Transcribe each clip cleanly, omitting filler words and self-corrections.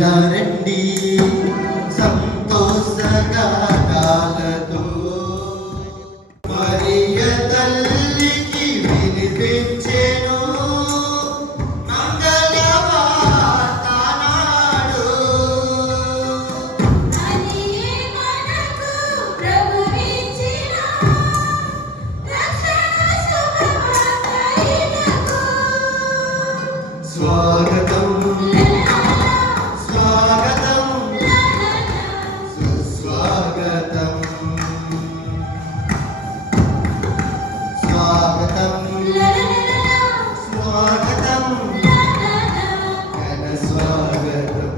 రండి సంతోషగాథలతో మరియ తల్లికి వినిపించెను మంగళవార్త నాడు. స్వాగతం స్వాగతం సుస్వాగతం స్వాగతం స్వాగతం ఘన స్వాగతం.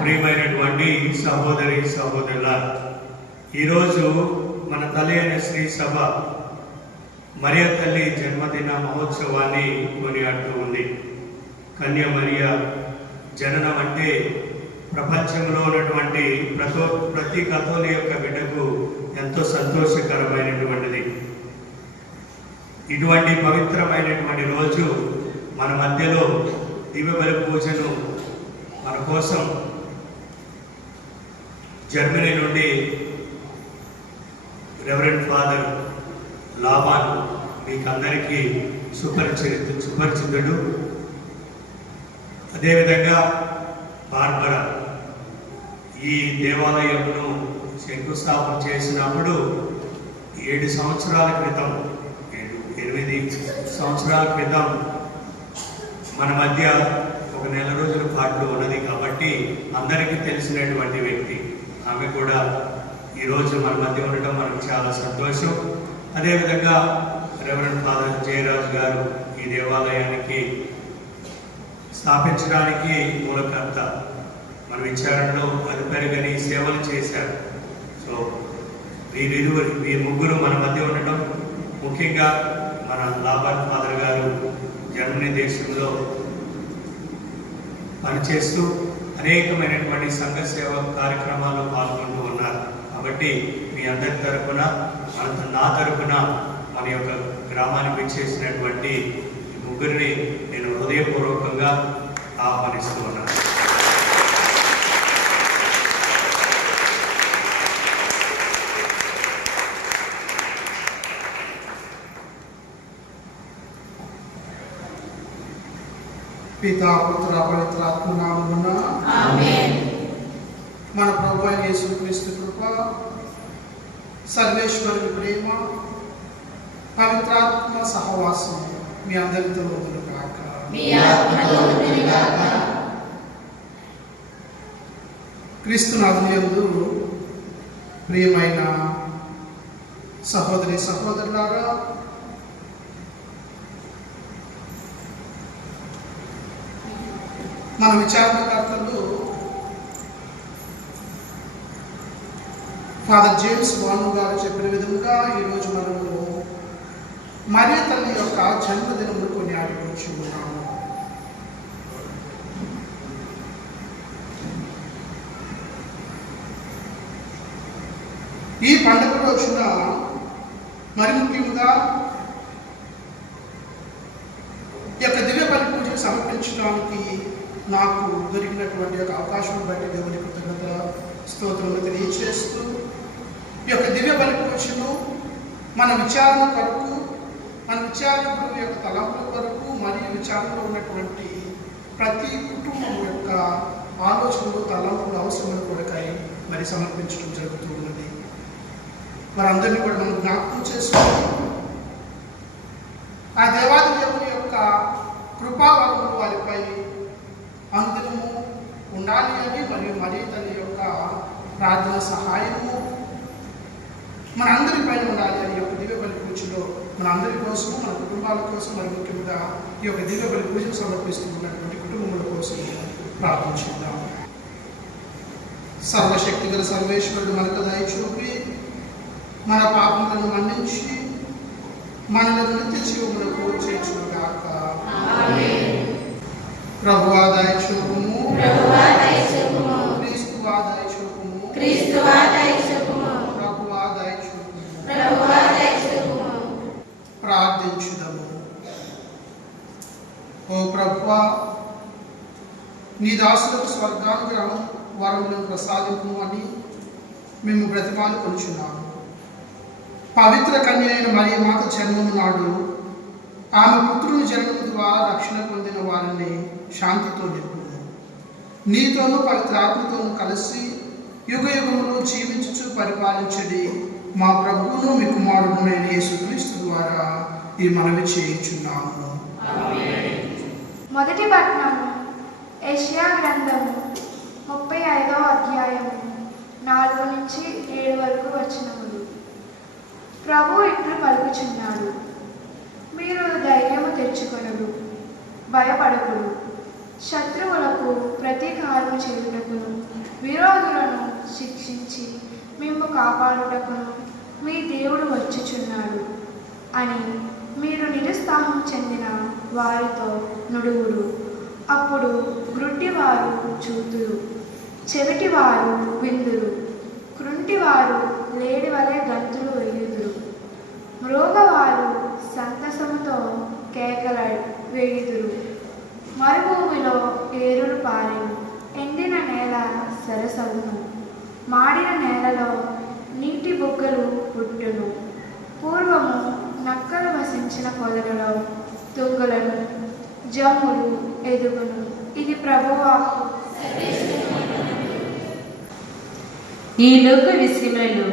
ప్రియమైనటువంటి సహోదరి సహోదరుల, ఈరోజు మన తల్లి అయిన శ్రీ సభ మరియ తల్లి జన్మదిన మహోత్సవాన్ని కొనియాడుతూ ఉంది. కన్య మరియ జననం అంటే ప్రపంచంలో ఉన్నటువంటి ప్రతి కథోలి యొక్క బిడ్డకు ఎంతో సంతోషకరమైనటువంటిది. ఇటువంటి పవిత్రమైనటువంటి రోజు మన మధ్యలో దివ్యబలి పూజను మన కోసం జర్మనీ నుండి రెవరెండ్ ఫాదర్ లాబాన్ మీకందరికీ సుపరిచితుడు. అదేవిధంగా బార్బరా ఈ దేవాలయంను శంకుస్థాపన చేసినప్పుడు 8 సంవత్సరాల క్రితం 8 సంవత్సరాల క్రితం మన మధ్య ఒక నెల రోజుల పాటు ఉన్నది కాబట్టి అందరికీ తెలిసినటువంటి వ్యక్తి. ఆమె కూడా ఈరోజు మన మధ్య ఉండటం మనకు చాలా సంతోషం. అదేవిధంగా రెవరెండ్ ఫాదర్ జయరాజ్ గారు ఈ దేవాలయానికి స్థాపించడానికి మూలకర్త. మన విచారణలో అదుపెరగని సేవలు చేశారు. సో వీరు ముగ్గురు మన మధ్య ఉండటం, ముఖ్యంగా మన లాబాన్ ఫాదర్ గారు జర్మనీ దేశంలో పనిచేస్తూ అనేకమైనటువంటి సంఘ సేవ కార్యక్రమాల్లో పాల్గొంటూ ఉన్నారు. కాబట్టి మీ అందరి తరఫున నా తరఫున మన యొక్క గ్రామానికి విచ్చేసినటువంటి ముగ్గురిని నేను హృదయపూర్వకంగా ఆహ్వానిస్తూ ఉన్నాను. పితా పుత్ర పవిత్రాత్మ నామమున ఆమేన్. మన ప్రభువు అయిన యేసుక్రీస్తు కృప, సర్వేశ్వరుని ప్రేమ, పవిత్రాత్మ సహవాసం మీ అందరితో ఉండును గాక. క్రీస్తునాథుని యందు ప్రియమైన సహోదరి సహోదరులారా, మన విచారణకర్తలు ఫాదర్ జేమ్స్ వాను గారు చెప్పిన విధంగా ఈరోజు మనము మరియ తల్లి యొక్క జన్మదినమును కొనియాడుకుంటున్నాము. ఈ పండుగ రోజున మరి ముఖ్యంగా ఈ యొక్క దివ్య బలి పూజను సమర్పించడానికి నాకు దొరికినటువంటి యొక్క అవకాశం బట్టి దేవుని కృతజ్ఞత స్తోత్రములు తెలియజేస్తూ ఈ యొక్క దివ్య బలి పూజను మన విచారణ కొరకు, మన విచారణ యొక్క తలంపుల కొరకు మరియు విచారణలో ఉన్నటువంటి ప్రతి కుటుంబం యొక్క ఆలోచనలు, తలంపులు, అవసరముల కొరకై మరి సమర్పించడం జరుగుతూ ఉన్నది. వారందరినీ కూడా మనం జ్ఞాపకం చేసుకుని ఆ దేవాది దేవుని యొక్క కృపావరములు వారిపై అనుదినము ఉండాలి అని, మరియు మరియ తల్లి యొక్క ప్రార్థన సహాయము మనందరి పైన ఉండాలి అని యొక్క దివ్య బలి పూజలో మన అందరి కోసం, మన కుటుంబాల కోసం, మరి ముఖ్యంగా ఈ యొక్క దివ్య బలి పూజలు సమర్పిస్తున్నటువంటి కుటుంబముల కోసం ప్రార్థించుకుందాం. సర్వశక్తి గల సర్వేశ్వరుడు మనకు దయ చూపి మన పాపములను మన్నించి మనలను నిత్య జీవములకు చేర్చుగాక. ప్రభువా దయచూపుము, క్రీస్తువా దయచూపుము, ప్రభువా దయచూపుము. ప్రార్థించుదము. ఓ ప్రభువా, నీ దాసులకు స్వర్గానుగ్రహం వరములను ప్రసాదింపు అని మేము బ్రతిమాలు కొలుచున్నాము. పవిత్ర కన్య అయిన మరియ మాత జన్మము నాడు ఆమె పుత్రుని జన్మము ద్వారా రక్షణ పొందిన వారిని శాంతితో నింపుము. నీతోనూ పవిత్రాత్మతోనూ కలిసి యుగ యుగములు జీవించుచు పరిపాలించడి మా ప్రభువును మీ కుమారుడునైన యేసుక్రీస్తు ద్వారా ఈ మనవి చేయుచున్నాము. మొదటి పట్టణము యెషయా గ్రంథము 35వ అధ్యాయము 4 నుంచి 7 వరకు వచనములు. ప్రభువు ఇట్లు పలుకుచున్నాడు, మీరు ధైర్యము తెచ్చుకొనుడు, భయపడకుడు. శత్రువులకు ప్రతీకారము చేయుటకును విరోధులను శిక్షించి మిమ్ము కాపాడుటకును మీ దేవుడు వచ్చుచున్నాడు అని మీరు నిరుత్సాహం చెందిన వారితో నుడువుడు. అప్పుడు గ్రుడ్డివారు చూతురు, చెవిటివారు విందురు, కృంటివారు లేడి వలె గంతులు వేయుదురు, మ్రోగవారు సంతసముతో కేకల వేయుదురు. మరుభూమిలో ఏరులు పారెను, ఎండిన నేల సరసగును, మాడిన నేలలో నీటి బుగ్గలు పుట్టును. పూర్వము నక్కలు వసించిన పొదలలో తుంగలను జమ్ములు ఎదుగును. ఇది ప్రభువాకు. ఈ లోక విషయములలో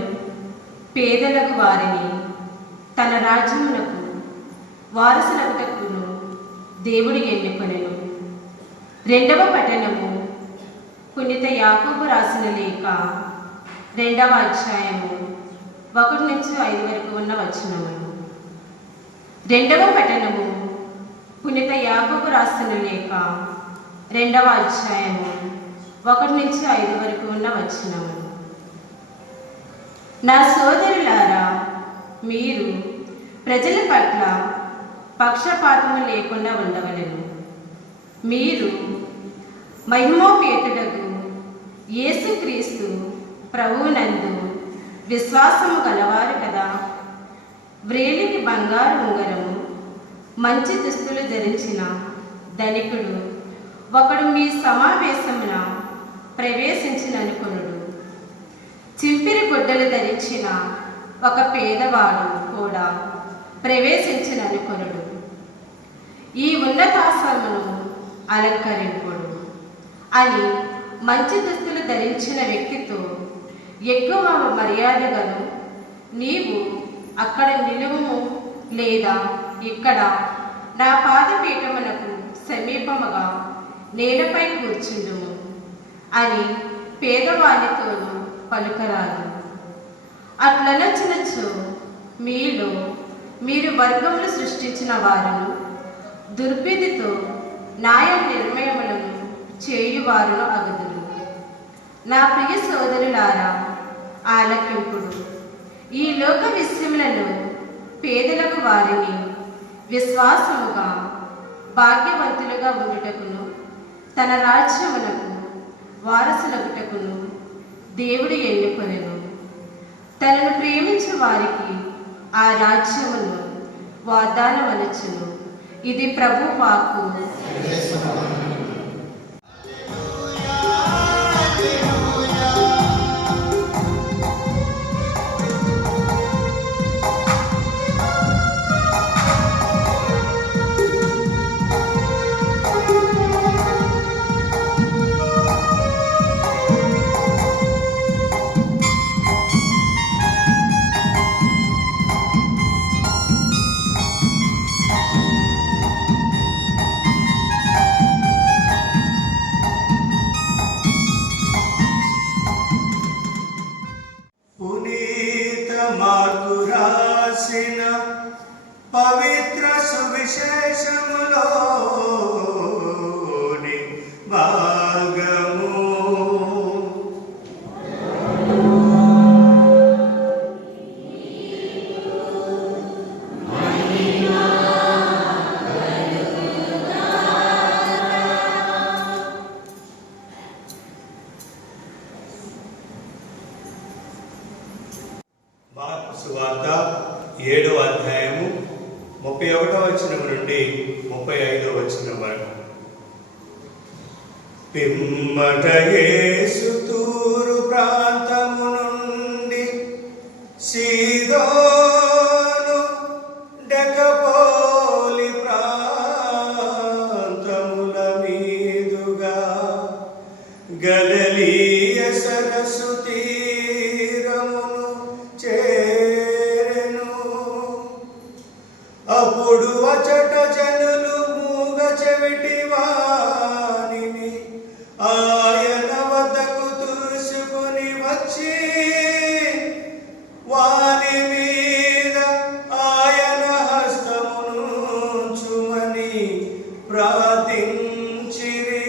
పేదలకు వారిని తన రాజ్యమునకు వారసులగుటకును దేవుడు ఎన్నుకొనెను. రెండవ పట్టణము పునీత యాకోబు రాసిన లేఖ 2వ అధ్యాయము 1 నుంచి 5 వరకు ఉన్న వచనములు. రెండవ పట్టణము పునీత యాకోబు రాసిన లేఖ 2వ అధ్యాయము 1 నుంచి 5 వరకు ఉన్న వచనములు. నా సోదరులారా, మీరు ప్రజల పట్ల పక్షపాతము లేకుండా ఉండవలెను. మీరు మహిమోపేతుడకు యేసుక్రీస్తు ప్రభువునందు విశ్వాసము గలవారు కదా. వ్రేలికి బంగారు ఉంగరము, మంచి దుస్తులు ధరించిన ధనికుడు ఒకడు మీ సమావేశమున ప్రవేశించిననుకొనుడు. చింపిరి గుడ్డలు ధరించిన ఒక పేదవాడు కూడా ప్రవేశించిననుకొనుడు. ఈ ఉన్నతాసనమును అలంకరింపుడు అని మంచి దుస్తులు ధరించిన వ్యక్తితో ఎక్కువ మర్యాదగాను, నీవు అక్కడ నిలువుము లేదా ఇక్కడ నా పాదపీఠమునకు సమీపముగా నేలపై కూర్చుండుము అని పేదవానితోనూ పలుకరాదు. అట్లనొచ్చినచో మీలో మీరు వర్గములు సృష్టించిన వారును దుర్విధితో న్యాయ నిర్ణయములను చేయువారును అగుదురు. నా ప్రియ సోదరులారా, ఆలకింపుడు. ఈ లోక విషయములలో పేదలకు వారిని విశ్వాసముగా భాగ్యవంతులుగా ఉండుటకును తన రాజ్యమునకు వారసులగుటకును దేవుడు ఎన్నుకొనెను. తనను ప్రేమించే వారికి ఆ రాజ్యమును వాగ్దానమనచును. ఇది ప్రభు వాక్కు. వచనం నుండి 35వ వచనం వరకు. పిమ్మట యేసు తూరు ప్రాంతము నుండి సీదోను డెకపోలి ప్రాంతముల మీదుగా గలిలయ సరస్సు తీరమును చేరెను. అప్పుడు అచట జనులు మూగ చెవిటి వానిని ఆయన వద్దకు దూసుకుని వచ్చి వాని మీద ఆయన హస్తమునుంచుమని ప్రార్థించిరి.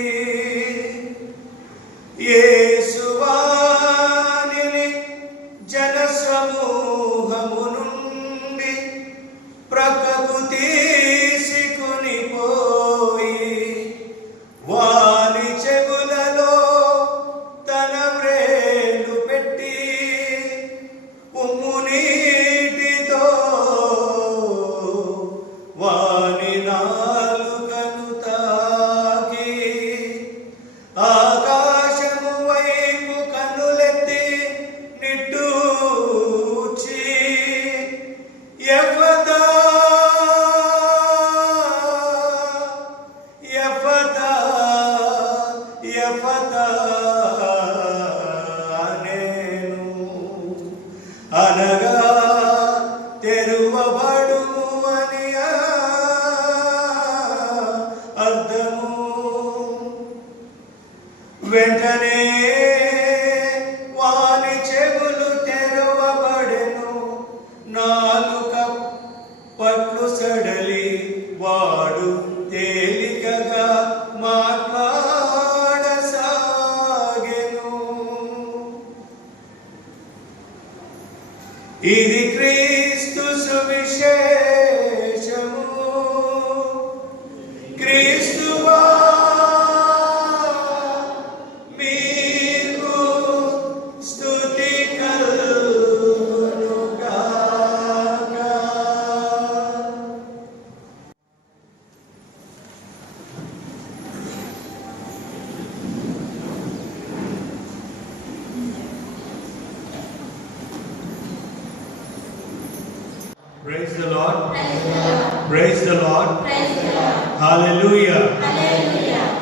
యేసు వానిని జనసమూహము నుండి ప్రక్కకు తీసుకుని పోయి వాని చెవులలో తన వ్రేలు పెట్టి ఉమ్ము నీటితో వాని నాలుకను తాకి ఆకాశము వైపు కన్నులెత్తి నిట్టూర్చి ఎఫతా ఎఫతా ఎఫతా అనేను. అనగా తెరువబడుము అని అర్థము. వెంటనే వాని చెవులు తెరవబడెను. నాలుక పట్లు సడలి వాడు తేలికగా మాట్లాడసాగెను. ఇది క్రీస్తు సువిశేషము. క్రీస్తువా మీకు స్తుతి కలుగును గాక. Praise the Lord. Praise the Lord. Hallelujah.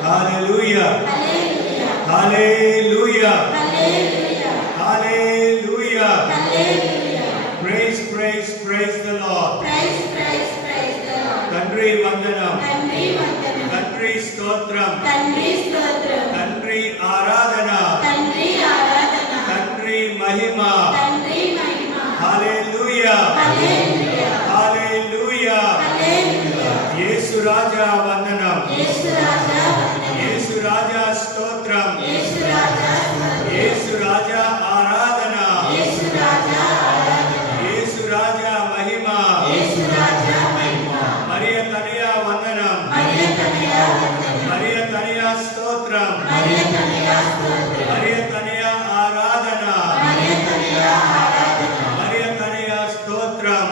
Hallelujah. Hallelujah. Hallelujah. Praise, praise, praise the Lord. తండ్రి వందనం, తండ్రి స్తోత్రం, తండ్రి ఆరాధన, తండ్రి మహిమ. హల్లెలూయా. హల్లెలూయా. యేసు రాజా వందనం, యేసు రాజా స్తోత్రం, యేసు రాజా ఆరాధన, యేసు రాజా మహిమ. మరియ తనయ వందనం, మరియ తనయ స్తోత్రం, మరియ తనయ ఆరాధన, మరియ తనయ స్తోత్రం.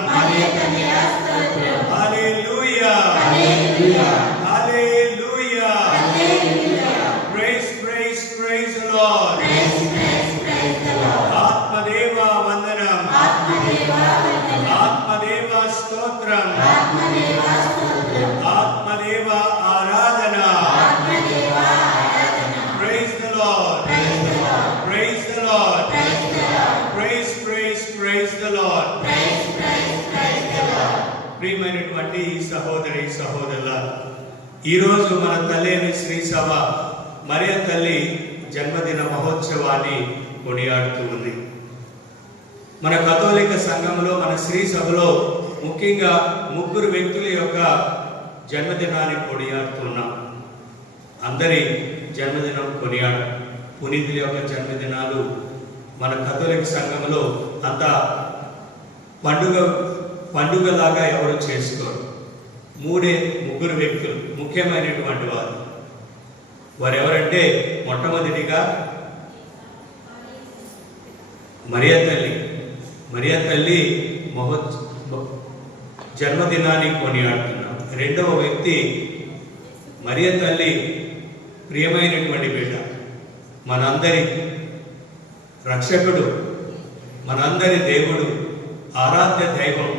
హల్లెలూయా. Hallelujah. Praise, praise, praise the Lord. Atmadeva vandanam. Atmadeva stotram. Atmadeva aradhana. Praise the Lord. Praise the Lord. Praise, praise, praise the Lord. ప్రియమైనటువంటి సహోదరి సహోదరుల, ఈరోజు మన తల్లి అయిన శ్రీ సభ మరియ తల్లి జన్మదిన మహోత్సవాన్ని కొనియాడుతూ ఉంది. మన కథోలిక సంఘంలో మన శ్రీ సభలో ముఖ్యంగా ముగ్గురు వ్యక్తుల యొక్క జన్మదినాన్ని కొనియాడుతున్నాం. అందరి జన్మదినం కొనియాడు. పునీతుల యొక్క జన్మదినాలు మన కథోలిక సంఘంలో అంత పండుగలాగా ఎవరు చేసుకోరు. ముగ్గురు వ్యక్తులు ముఖ్యమైనటువంటి వారు. వారెవరంటే మొట్టమొదటిగా మరియ తల్లి జన్మదినాన్ని కొనియాడుతున్నాం. రెండవ వ్యక్తి మరియ తల్లి ప్రియమైనటువంటి బిడ్డ, మనందరి రక్షకుడు, మనందరి దేవుడు, ఆరాధ్య దైవం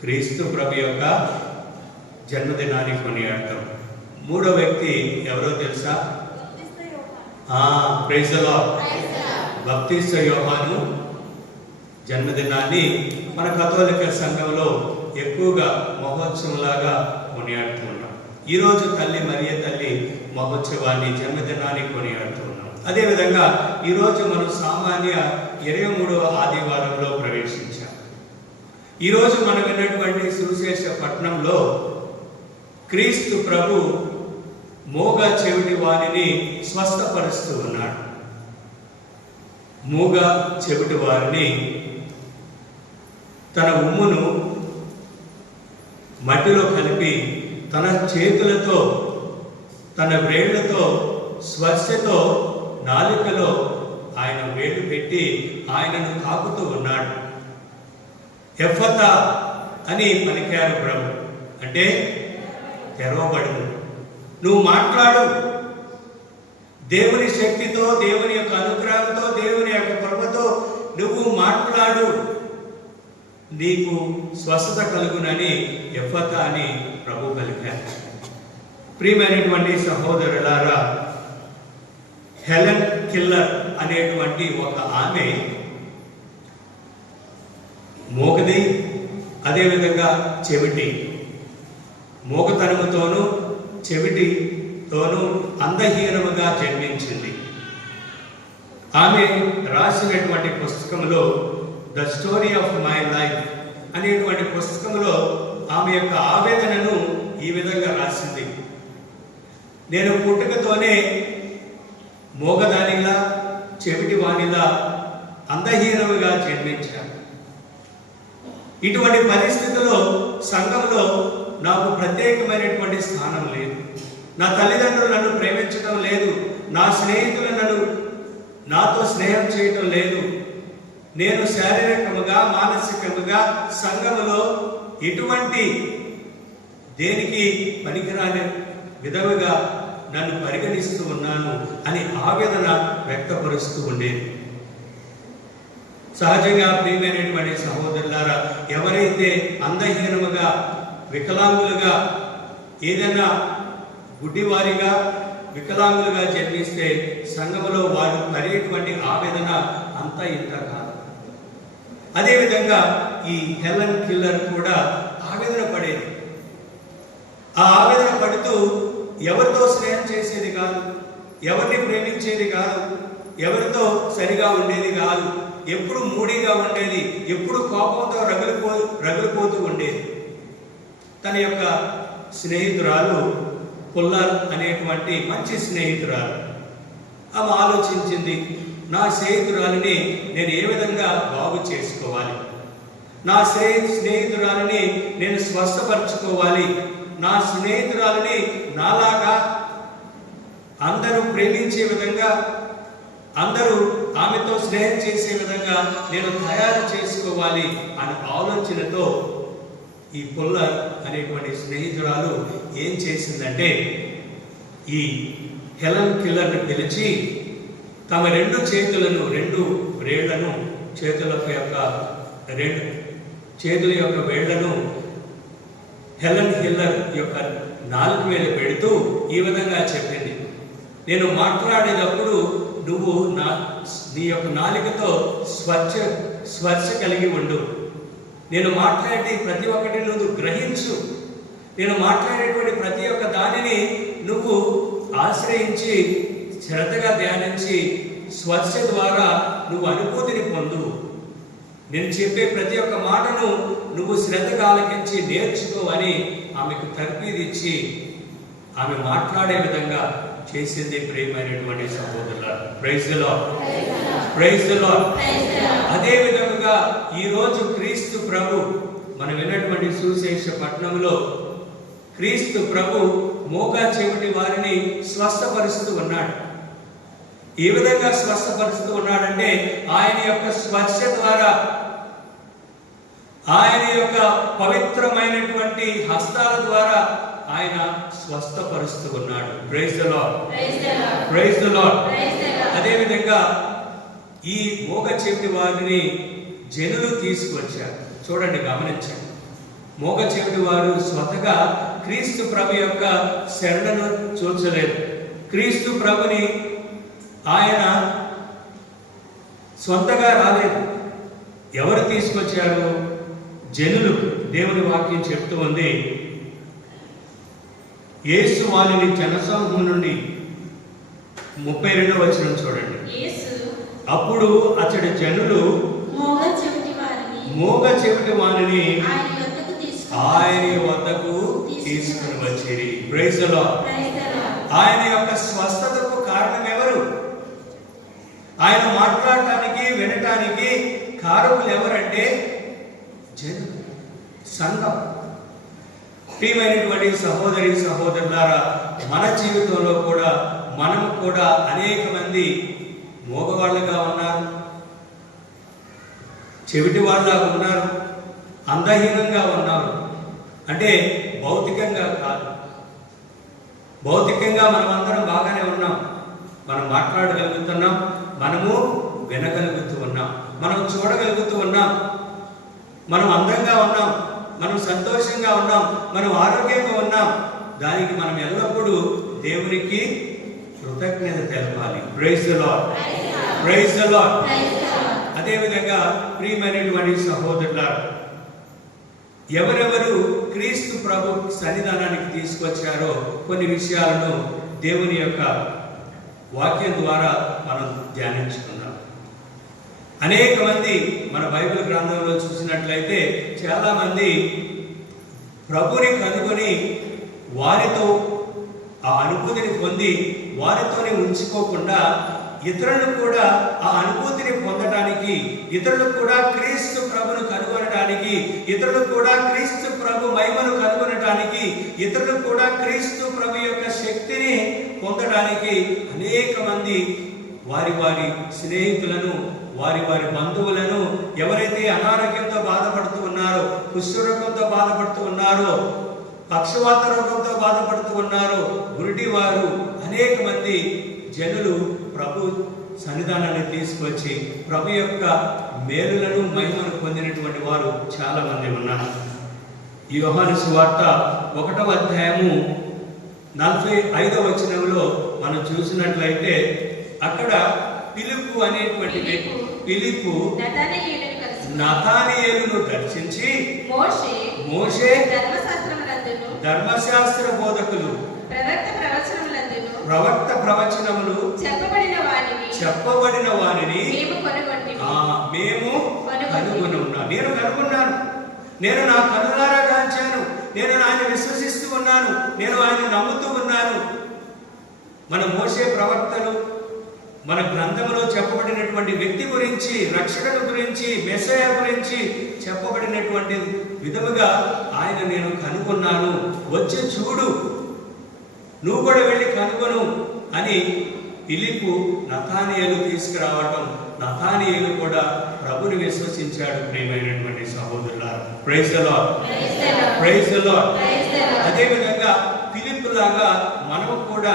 క్రీస్తు ప్రభు యొక్క జన్మదినాన్ని కొనియాడతాం. మూడో వ్యక్తి ఎవరో తెలుసా? Praise the lord. బాప్తిస్మ యోహాను జన్మదినాన్ని మన కథోలిక సంఘంలో ఎక్కువగా మహోత్సవంలాగా కొనియాడుతూ ఉన్నాం. ఈరోజు తల్లి మరియ తల్లి మహోత్సవాన్ని, జన్మదినాన్ని కొనియాడుతూ ఉన్నాం. అదేవిధంగా ఈరోజు మనం సామాన్య 23వ ఆదివారంలో ప్రవేశించాం. ఈరోజు మనం విన్నటువంటి సువిశేష పట్టణంలో క్రీస్తు ప్రభు మూగ చెవిటి వారిని స్వస్థపరుస్తూ ఉన్నాడు. మూగ చెవిటి వారిని తన ఉమ్మును మట్టిలో కలిపి తన చేతులతో, తన వేళ్లతో, స్పర్శతో నాలుకలో ఆయన వేలు పెట్టి ఆయనను తాకుతూ ఉన్నాడు. ఎఫతా అని పలికారు ప్రభు. అంటే తెరవబడు, నువ్వు మాట్లాడు, దేవుని శక్తితో, దేవుని యొక్క అనుగ్రహంతో, దేవుని యొక్క కృపతో నువ్వు మాట్లాడు, నీకు స్వస్థత కలుగునని ఎఫతా అని ప్రభు పలికారు. ప్రియమైనటువంటి సహోదరులారా, హెలెన్ కిల్లర్ అనేటువంటి ఒక ఆమె మోగది, అదేవిధంగా చెవిటి, మోగతనముతోనూ చెవిటితోనూ అందహీనముగా జన్మించింది. ఆమె రాసినటువంటి పుస్తకంలో the story of my life అనేటువంటి పుస్తకంలో ఆమె యొక్క ఆవేదనను ఈ విధంగా రాసింది. నేను పుట్టుకతోనే మోగదానిలా, చెవిటి వానిలా, అందహీనముగా జన్మించాను. ఇటువంటి పరిస్థితుల్లో సంఘంలో నాకు ప్రత్యేకమైనటువంటి స్థానం లేదు. నా తల్లిదండ్రులు నన్ను ప్రేమించడం లేదు, నా స్నేహితులు నాతో స్నేహం చేయటం లేదు. నేను శారీరకముగా, మానసికముగా సంఘములో ఎటువంటి దేనికి పనికిరాని విధముగా నన్ను పరిగణిస్తూ ఉన్నాను అని ఆవేదన వ్యక్తపరుస్తూ ఉండేది. సహజంగా ప్రియమైనటువంటి సహోదరులారా, ఎవరైతే అందహీనముగా, వికలాంగులుగా, ఏదైనా గుడ్డివారిగా, వికలాంగులుగా జన్మిస్తే సంఘములో వారు పడేటువంటి ఆవేదన అంతా ఇంత కాదు. అదేవిధంగా ఈ హెలెన్ కిల్లర్ కూడా ఆవేదన పడేది. ఆ ఆవేదన పడుతూ ఎవరితో స్నేహం చేసేది కాదు, ఎవరిని ప్రేమించేది కాదు, ఎవరితో సరిగా ఉండేది కాదు, ఎప్పుడు మూడీగా ఉండేది, ఎప్పుడు కోపంతో రగులుపోతూ ఉండేది. తన యొక్క స్నేహితురాలు పుల్లర్ అనేటువంటి మంచి స్నేహితురాలు. ఆమె ఆలోచించింది, నా స్నేహితురాలిని నేను ఏ విధంగా బాగు చేసుకోవాలి, నా స్నేహితురాలిని నేను స్వస్థపరచుకోవాలి, నా స్నేహితురాలిని నాలాగా అందరూ ప్రేమించే విధంగా, అందరూ ఆమెతో స్నేహం చేసే విధంగా నేను తయారు చేసుకోవాలి అనే ఆలోచనతో ఈ పుల్లర్ అనేటువంటి స్నేహితురాలు ఏం చేసిందంటే, ఈ హెలెన్ కిల్లర్ని పిలిచి తమ రెండు చేతులను, రెండు వేళ్లను, చేతుల యొక్క వేళ్లను హెలెన్ కిల్లర్ యొక్క నాలుక మీద పెడుతూ ఈ విధంగా చెప్పింది, నేను మాట్లాడేటప్పుడు నువ్వు నీ యొక్క నాలుకతో స్పర్శ కలిగి ఉండు, నేను మాట్లాడే ప్రతి ఒక్కటి నువ్వు గ్రహించు, నేను మాట్లాడేటువంటి ప్రతి ఒక్క దానిని నువ్వు ఆశ్రయించి శ్రద్ధగా ధ్యానించి స్పర్శ ద్వారా నువ్వు అనుభూతిని పొందు, నేను చెప్పే ప్రతి ఒక్క మాటను నువ్వు శ్రద్ధగా ఆలకించి నేర్చుకో అని ఆమెకు తర్ఫీదిచ్చి ఆమె మాట్లాడే విధంగా చేసింది. ప్రియమైనటువంటి సహోదరులారా, praise the lord, praise the lord. అదే విధంగా ఈరోజు క్రీస్తు ప్రభు మనం విన్నటువంటి సువిశేష పట్టణంలో క్రీస్తు ప్రభు మోగా చెవిటి వారిని స్వస్థపరుస్తూ ఉన్నాడు. ఏ విధంగా స్వస్థపరుస్తూ ఉన్నాడంటే ఆయన యొక్క స్పర్శ ద్వారా ఆయన యొక్క పవిత్రమైనటువంటి హస్తాల ద్వారా ఆయన స్వస్థపరుస్తూ ఉన్నాడు. Praise the lord, praise the lord. అదే విధంగా ఈ మోగ చెవిటి వారిని జనులు తీసుకొచ్చారు. చూడండి, గమనించండి. మోగ చెవిటి వారు స్వతగా క్రీస్తు ప్రభు యొక్క శరణను చూచలేదు. క్రీస్తు ప్రభుని ఆయన సొంతగా రాలేదు. ఎవరు తీసుకొచ్చారు? జనులు. దేవుని వాక్యం చెప్తూ ఉంది, యేసు వారిని జనసమూహం నుండి 32వ వచనం చూడండి. అప్పుడు అతడి జనులు మోగ చెవిటి వారిని ఆయన వద్దకు తీసుకుని వచ్చిరి. Praise the lord. ఆయన యొక్క స్వస్థతకు కారణం ఎవరు? ఆయన మాట్లాడటానికి వినటానికి కారకులు ఎవరంటే జనులు, సంఘం. ప్రియమైనటువంటి సహోదరి సహోదరులారా, మన జీవితంలో కూడా మనము కూడా అనేక మంది మోగవాళ్ళగా ఉన్నారు, చెవిటి వాళ్ళగా ఉన్నారు, అందహీనంగా ఉన్నారు. అంటే భౌతికంగా కాదు, భౌతికంగా మనమందరం బాగానే ఉన్నాం. మనం మాట్లాడగలుగుతున్నాం, మనము వినగలుగుతూ ఉన్నాం, మనం చూడగలుగుతూ ఉన్నాం, మనం అందంగా ఉన్నాం, మనం సంతోషంగా ఉన్నాం, మనం ఆరోగ్యంగా ఉన్నాం. దానికి మనం ఎల్లప్పుడూ దేవునికి కృతజ్ఞత తెలపాలి. Praise the lord, praise the lord. అదేవిధంగా ప్రియమైనటువంటి సహోదరులారా, ఎవరెవరు క్రీస్తు ప్రభు సన్నిధానానికి తీసుకొచ్చారో కొన్ని విషయాలను దేవుని యొక్క వాక్యం ద్వారా మనం ధ్యానించుకున్నాం. అనేక మంది మన బైబిల్ గ్రంథంలో చూసినట్లయితే చాలా మంది ప్రభుని కనుగొని వారితో ఆ అనుభూతిని పొంది వారితోనే ఉంచుకోకుండా ఇతరులను కూడా ఆ అనుభూతిని పొందడానికి, ఇతరులు కూడా క్రీస్తు ప్రభును కనుగొనడానికి, ఇతరులు కూడా క్రీస్తు ప్రభు మహిమను కనుగొనడానికి, ఇతరులు కూడా క్రీస్తు ప్రభు యొక్క శక్తిని పొందడానికి అనేక మంది వారి వారి స్నేహితులను, వారి వారి బంధువులను, ఎవరైతే అనారోగ్యంతో బాధపడుతూ ఉన్నారో, కుష్ఠరోగంతో బాధపడుతూ ఉన్నారో, పక్షవాత రోగంతో బాధపడుతూ ఉన్నారో, గురుడి వారు అనేక మంది జనులు ప్రభు సన్నిధానాన్ని తీసుకొచ్చి ప్రభు యొక్క మేలులను మహిమను పొందినటువంటి వారు చాలా మంది ఉన్నారు. ఈ యోహాను సువార్త 1వ అధ్యాయము 45వ వచనంలో మనం చూసినట్లయితే అక్కడ ఫిలిప్పు అనేటువంటి ఫిలిప్పు నతానియేలును దర్శించి మోషే ధర్మశాస్త్ర బోధకులు ప్రవక్త ప్రవచనములు చెప్పబడిన వారిని మేము కనుగొని ఉన్నాం. నేను కనుగొన్నాను, నేను నా కనులారా గాంచాను, నేను ఆయన విశ్వసిస్తూ ఉన్నాను, నేను ఆయన నమ్ముతూ ఉన్నాను. మన మోషే ప్రవక్తలు మన గ్రంథంలో చెప్పబడినటువంటి వ్యక్తి గురించి, రక్షకుడు గురించి, మెస్సయ గురించి చెప్పబడినటువంటి విధముగా ఆయన నేను కనుగొన్నాను, వచ్చి చూడు, నువ్వు కూడా వెళ్ళి కనుగొను అని ఫిలిప్పు నతానియేలు తీసుకురావటం, నతానియేలు కూడా ప్రభుని విశ్వసించాడు. ప్రియమైనటువంటి సహోదరులారా, praise the lord, praise the lord. అదే విధంగా ఫిలిప్పు లాగా మనము కూడా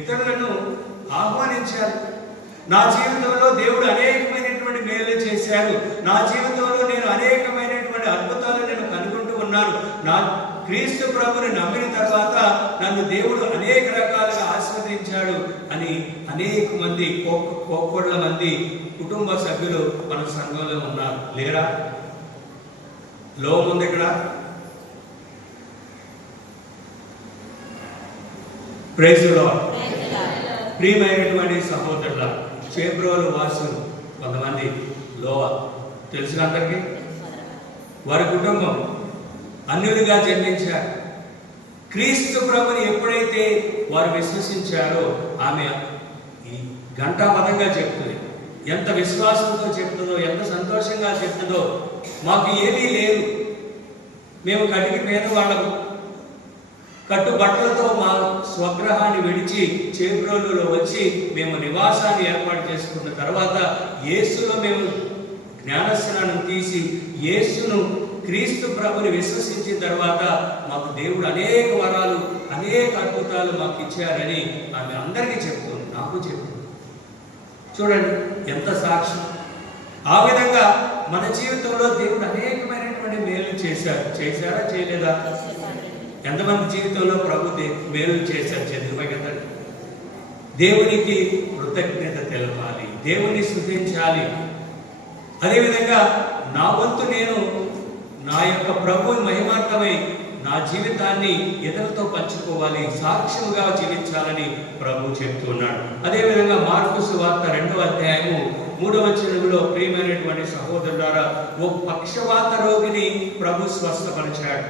ఇతరులను ఆహ్వానించాలి. నా జీవితంలో దేవుడు అనేకమైనటువంటి మేలు చేశాడు, నా జీవితంలో నేను అనేకమైనటువంటి అద్భుతాలు నేను కనుగొంటూ ఉన్నాను, నా క్రీస్తు ప్రభుని నమ్మిన తర్వాత నన్ను దేవుడు అనేక రకాలుగా ఆశీర్వదించాడు అని అనేక మంది కోట్ల మంది కుటుంబ సభ్యులు మన సంఘంలో ఉన్నారు. లేరా? లోపం ఉంది ఇక్కడ. Praise the lord. ప్రియమైనటువంటి సహోదరుల, చేబ్రోలు వాసులు కొంతమంది లోవ తెలిసిన అందరికీ, వారి కుటుంబం అన్యులుగా జన్మించారు. క్రీస్తు ప్రభుని ఎప్పుడైతే వారు విశ్వసించారో ఆమె ఈ ఘంటాపదంగా చెప్తుంది, ఎంత విశ్వాసంతో చెప్తుందో, ఎంత సంతోషంగా చెప్తుందో. మాకు ఏమీ లేదు, మేము కటికి పేదవాళ్ళము, కట్టుబట్టలతో మా స్వగ్రహాన్ని విడిచి చేబ్రోలులో వచ్చి మేము నివాసాన్ని ఏర్పాటు చేసుకున్న తర్వాత యేసులో మేము జ్ఞానస్నానం తీసి యేసును క్రీస్తు ప్రభుని విశ్వసించిన తర్వాత మాకు దేవుడు అనేక వరాలు, అనేక అద్భుతాలు మాకు ఇచ్చారని ఆమె అందరికీ చెప్తుంది, నాకు చెప్తుంది. చూడండి ఎంత సాక్ష్యం. ఆ విధంగా మన జీవితంలో దేవుడు అనేకమైనటువంటి మేలు చేశారా చేయలేదా? ఎంతమంది జీవితంలో ప్రభు మేలు చేశారు? చంద్రబాబు కదా. దేవునికి కృతజ్ఞత తెలపాలి, దేవుని స్తుతించాలి. అదేవిధంగా నా వంతు నేను నా యొక్క ప్రభువుని మహిమార్థమై నా జీవితాన్ని ఇతరులతో పంచుకోవాలి, సాక్ష్యముగా జీవించాలని ప్రభు చెప్తున్నాడు. అదేవిధంగా మార్కు సువార్త 2వ అధ్యాయము 3వ వచనంలో ప్రియమైనటువంటి సహోదరులారా, ఓ పక్షవాత రోగిని ప్రభు స్వస్థపరిచాడు.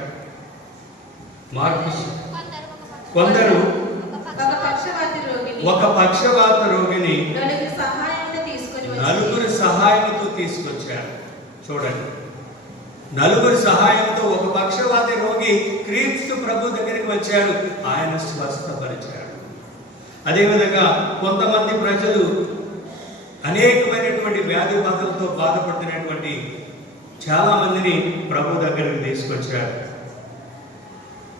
కొందరు ఒక పక్షవాత రోగిని నలుగురు సహాయంతో తీసుకొచ్చారు. చూడండి, నలుగురు సహాయంతో ఒక పక్షవాతి రోగి క్రీస్తు ప్రభు దగ్గరికి వచ్చాడు, ఆయన స్వస్థపరిచాడు. అదేవిధంగా కొంతమంది ప్రజలు అనేకమైనటువంటి వ్యాధి బాధలతో బాధపడుతున్నటువంటి చాలా మందిని ప్రభు దగ్గరికి తీసుకొచ్చారు.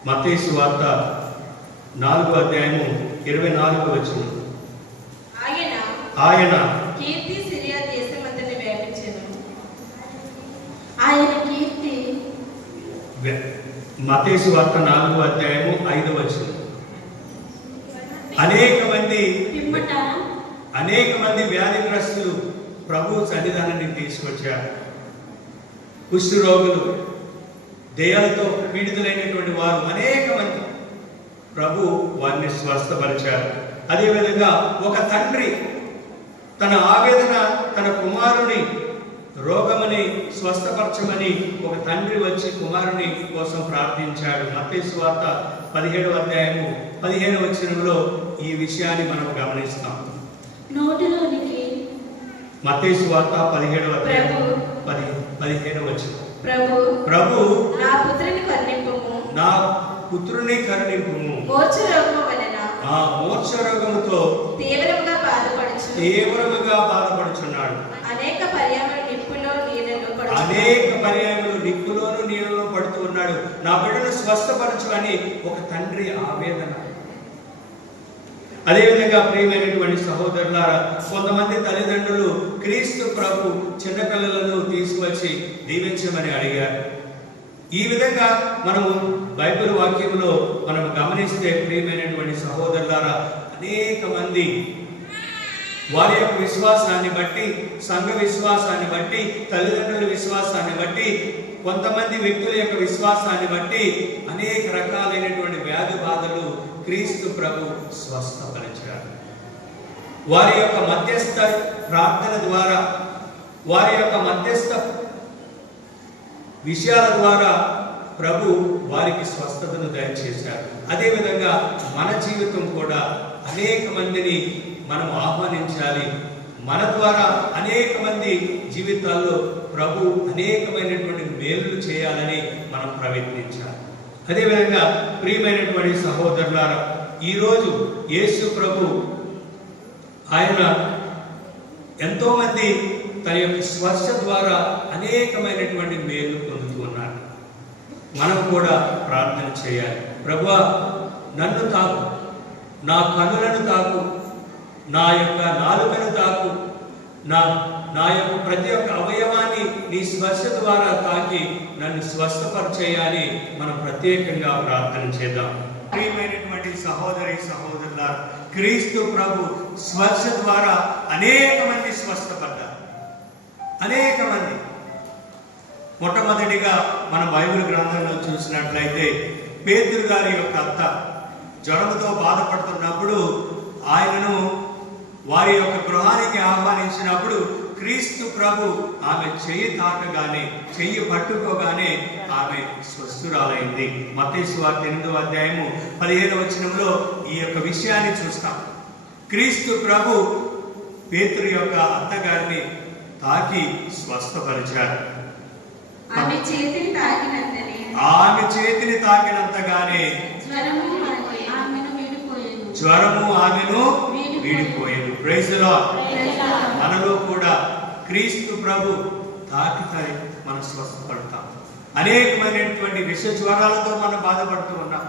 మత్తయి సువార్త 4వ అధ్యాయము 24వ వచనం. ఆయన కీర్తి సిరియా దేశమంతటి వ్యాపించెను. ఆయన కీర్తి. మత్తయి సువార్త 4వ అధ్యాయము 5వ వచనం. అనేక మంది వ్యాధిగ్రస్తులు ప్రభు సన్నిధానాన్ని తీసుకొచ్చారు. కుష్ఠు రోగులు, దయ్యాలతో పీడితులైనటువంటి వారు అనేక మంది ప్రభు వారిని స్వస్థపరిచారు. అదేవిధంగా ఒక తండ్రి తన ఆవేదన, తన కుమారుని రోగమని స్వస్థపరచమని ఒక తండ్రి వచ్చి కుమారుని కోసం ప్రార్థించాడు. మత్తయి సువార్త 17వ అధ్యాయము 15వ వచనంలో ఈ విషయాన్ని మనం గమనిస్తాం. నోటిలోనికి మత్తయి సువార్త 17వ అధ్యాయము 15వ వచనం. ప్రభు నా పుత్రుని కరుణింపుము, నా పుత్రుని కరుణింపుము. మోర్చ రోగము వలన ఆ మోర్చ రోగముతో తీవ్రముగా బాధపడుచున్నాడు. అనేక పర్యాయములు నిప్పులోను నీళ్ళలో పడుతూ ఉన్నాడు. నా బిడ్డను స్వస్థపరచు అని ఒక తండ్రి ఆవేదన. అదేవిధంగా ప్రియమైనటువంటి సహోదరులారా, కొంతమంది తల్లిదండ్రులు క్రీస్తు ప్రభు చిన్నపిల్లలను తీసుకువచ్చి దీవించమని అడిగారు. ఈ విధంగా మనము బైబిల్ వాక్యంలో మనం గమనిస్తే ప్రియమైనటువంటి సహోదరులారా, అనేక మంది వారి యొక్క విశ్వాసాన్ని బట్టి, సంఘ విశ్వాసాన్ని బట్టి, తల్లిదండ్రుల విశ్వాసాన్ని బట్టి, కొంతమంది వ్యక్తుల యొక్క విశ్వాసాన్ని బట్టి అనేక రకాలైనటువంటి వ్యాధి బాధలు క్రీస్తు ప్రభు స్వస్థపరిచారు. వారి యొక్క మధ్యస్థ ప్రార్థన ద్వారా, వారి యొక్క మధ్యస్థ విషయాల ద్వారా ప్రభు వారికి స్వస్థతను దయచేశారు. అదేవిధంగా మన జీవితం కూడా అనేక మందిని మనం ఆహ్వానించాలి. మన ద్వారా అనేక మంది జీవితాల్లో ప్రభు అనేకమైనటువంటి మేలులు చేయాలని మనం ప్రయత్నించాలి. అదేవిధంగా ప్రియమైనటువంటి సహోదరులారా, ఈరోజు యేసు ప్రభు ఆయన ఎంతో మంది తన యొక్క స్పర్శ ద్వారా అనేకమైనటువంటి మేలు పొందుతూ ఉన్నారు. మనం కూడా ప్రార్థన చేయాలి. ప్రభువా, నన్ను తాకు, నా కన్నులను తాకు, నా యొక్క నాలుకను తాకు, నా యొక్క ప్రతి ఒక్క అవయవాన్ని నీ స్పర్శ ద్వారా తాకి నన్ను స్వస్థపరిచేయాలి. మనం ప్రత్యేకంగా ప్రార్థన చేద్దాం. ప్రియమైనటువంటి సహోదరి సహోదరులారా, క్రీస్తు ప్రభు స్పర్శ ద్వారా అనేక మంది స్వస్థపడ్డారు. అనేక మంది. మొట్టమొదటిగా మన బైబిల్ గ్రంథంలో చూసినట్లయితే పేతురు గారి యొక్క అత్త జ్వరంతో బాధపడుతున్నప్పుడు ఆయనను వారి యొక్క గృహానికి ఆహ్వానించినప్పుడు క్రీస్తు ప్రభు ఆమె చెయ్యి తాకగానే, చెయ్యి పట్టుకోగానే ఆమె స్వస్థురాలైంది. మత్తయి సువార్త 8వ అధ్యాయము 15వ వచనంలో ఈ యొక్క విషయాన్ని చూస్తాం. క్రీస్తు ప్రభు పేతురు యొక్క అత్తగారిని తాకి స్వస్థపరిచారు. ఆమె చేతిని తాకినంతగానే జ్వరము ఆమెను వీడిపోయేను. Praise the lord. మనలో కూడా క్రీస్తు ప్రభు తాకితే మనం స్వస్థపడతాం. అనేకమైనటువంటి విష జ్వరాలతో మనం బాధపడుతూ ఉన్నాం.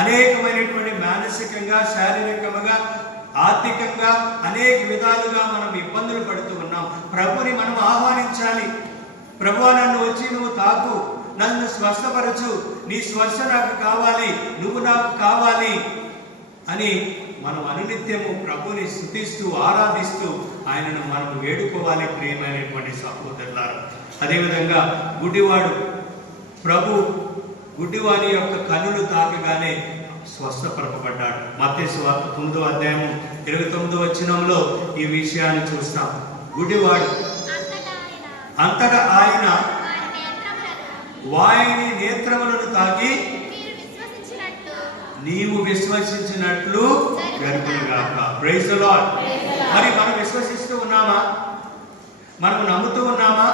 అనేకమైనటువంటి మానసికంగా, శారీరకంగా, ఆర్థికంగా అనేక విధాలుగా మనం ఇబ్బందులు పడుతూ ఉన్నాం. ప్రభుని మనం ఆహ్వానించాలి. ప్రభువా, నన్ను వచ్చి నువ్వు తాకు, నన్ను స్వస్థపరచు, నీ స్పర్శ నాకు కావాలి, నువ్వు నాకు కావాలి అని మనం అనునిత్యము ప్రభుని స్తుతిస్తూ ఆరాధిస్తూ ఆయనను మనం వేడుకోవాలి. ప్రియమైనటువంటి సహోదరులారా, అదేవిధంగా గుడ్డివాడు, ప్రభు గుడ్డివాని యొక్క కన్నులు తాకగానే స్వస్థపరచబడ్డాడు. మత్తయి సువార్త 9వ అధ్యాయం 29వ వచనంలో ఈ విషయాన్ని చూస్తాం. గుడ్డివాడు అంతటా ఆయన వాని నేత్రములను తాకి నీవు విశ్వసించినట్లు జరుగునుగాక. Praise the Lord. మరి మనం విశ్వసిస్తూ ఉన్నామా? మనం నమ్ముతూ ఉన్నామా?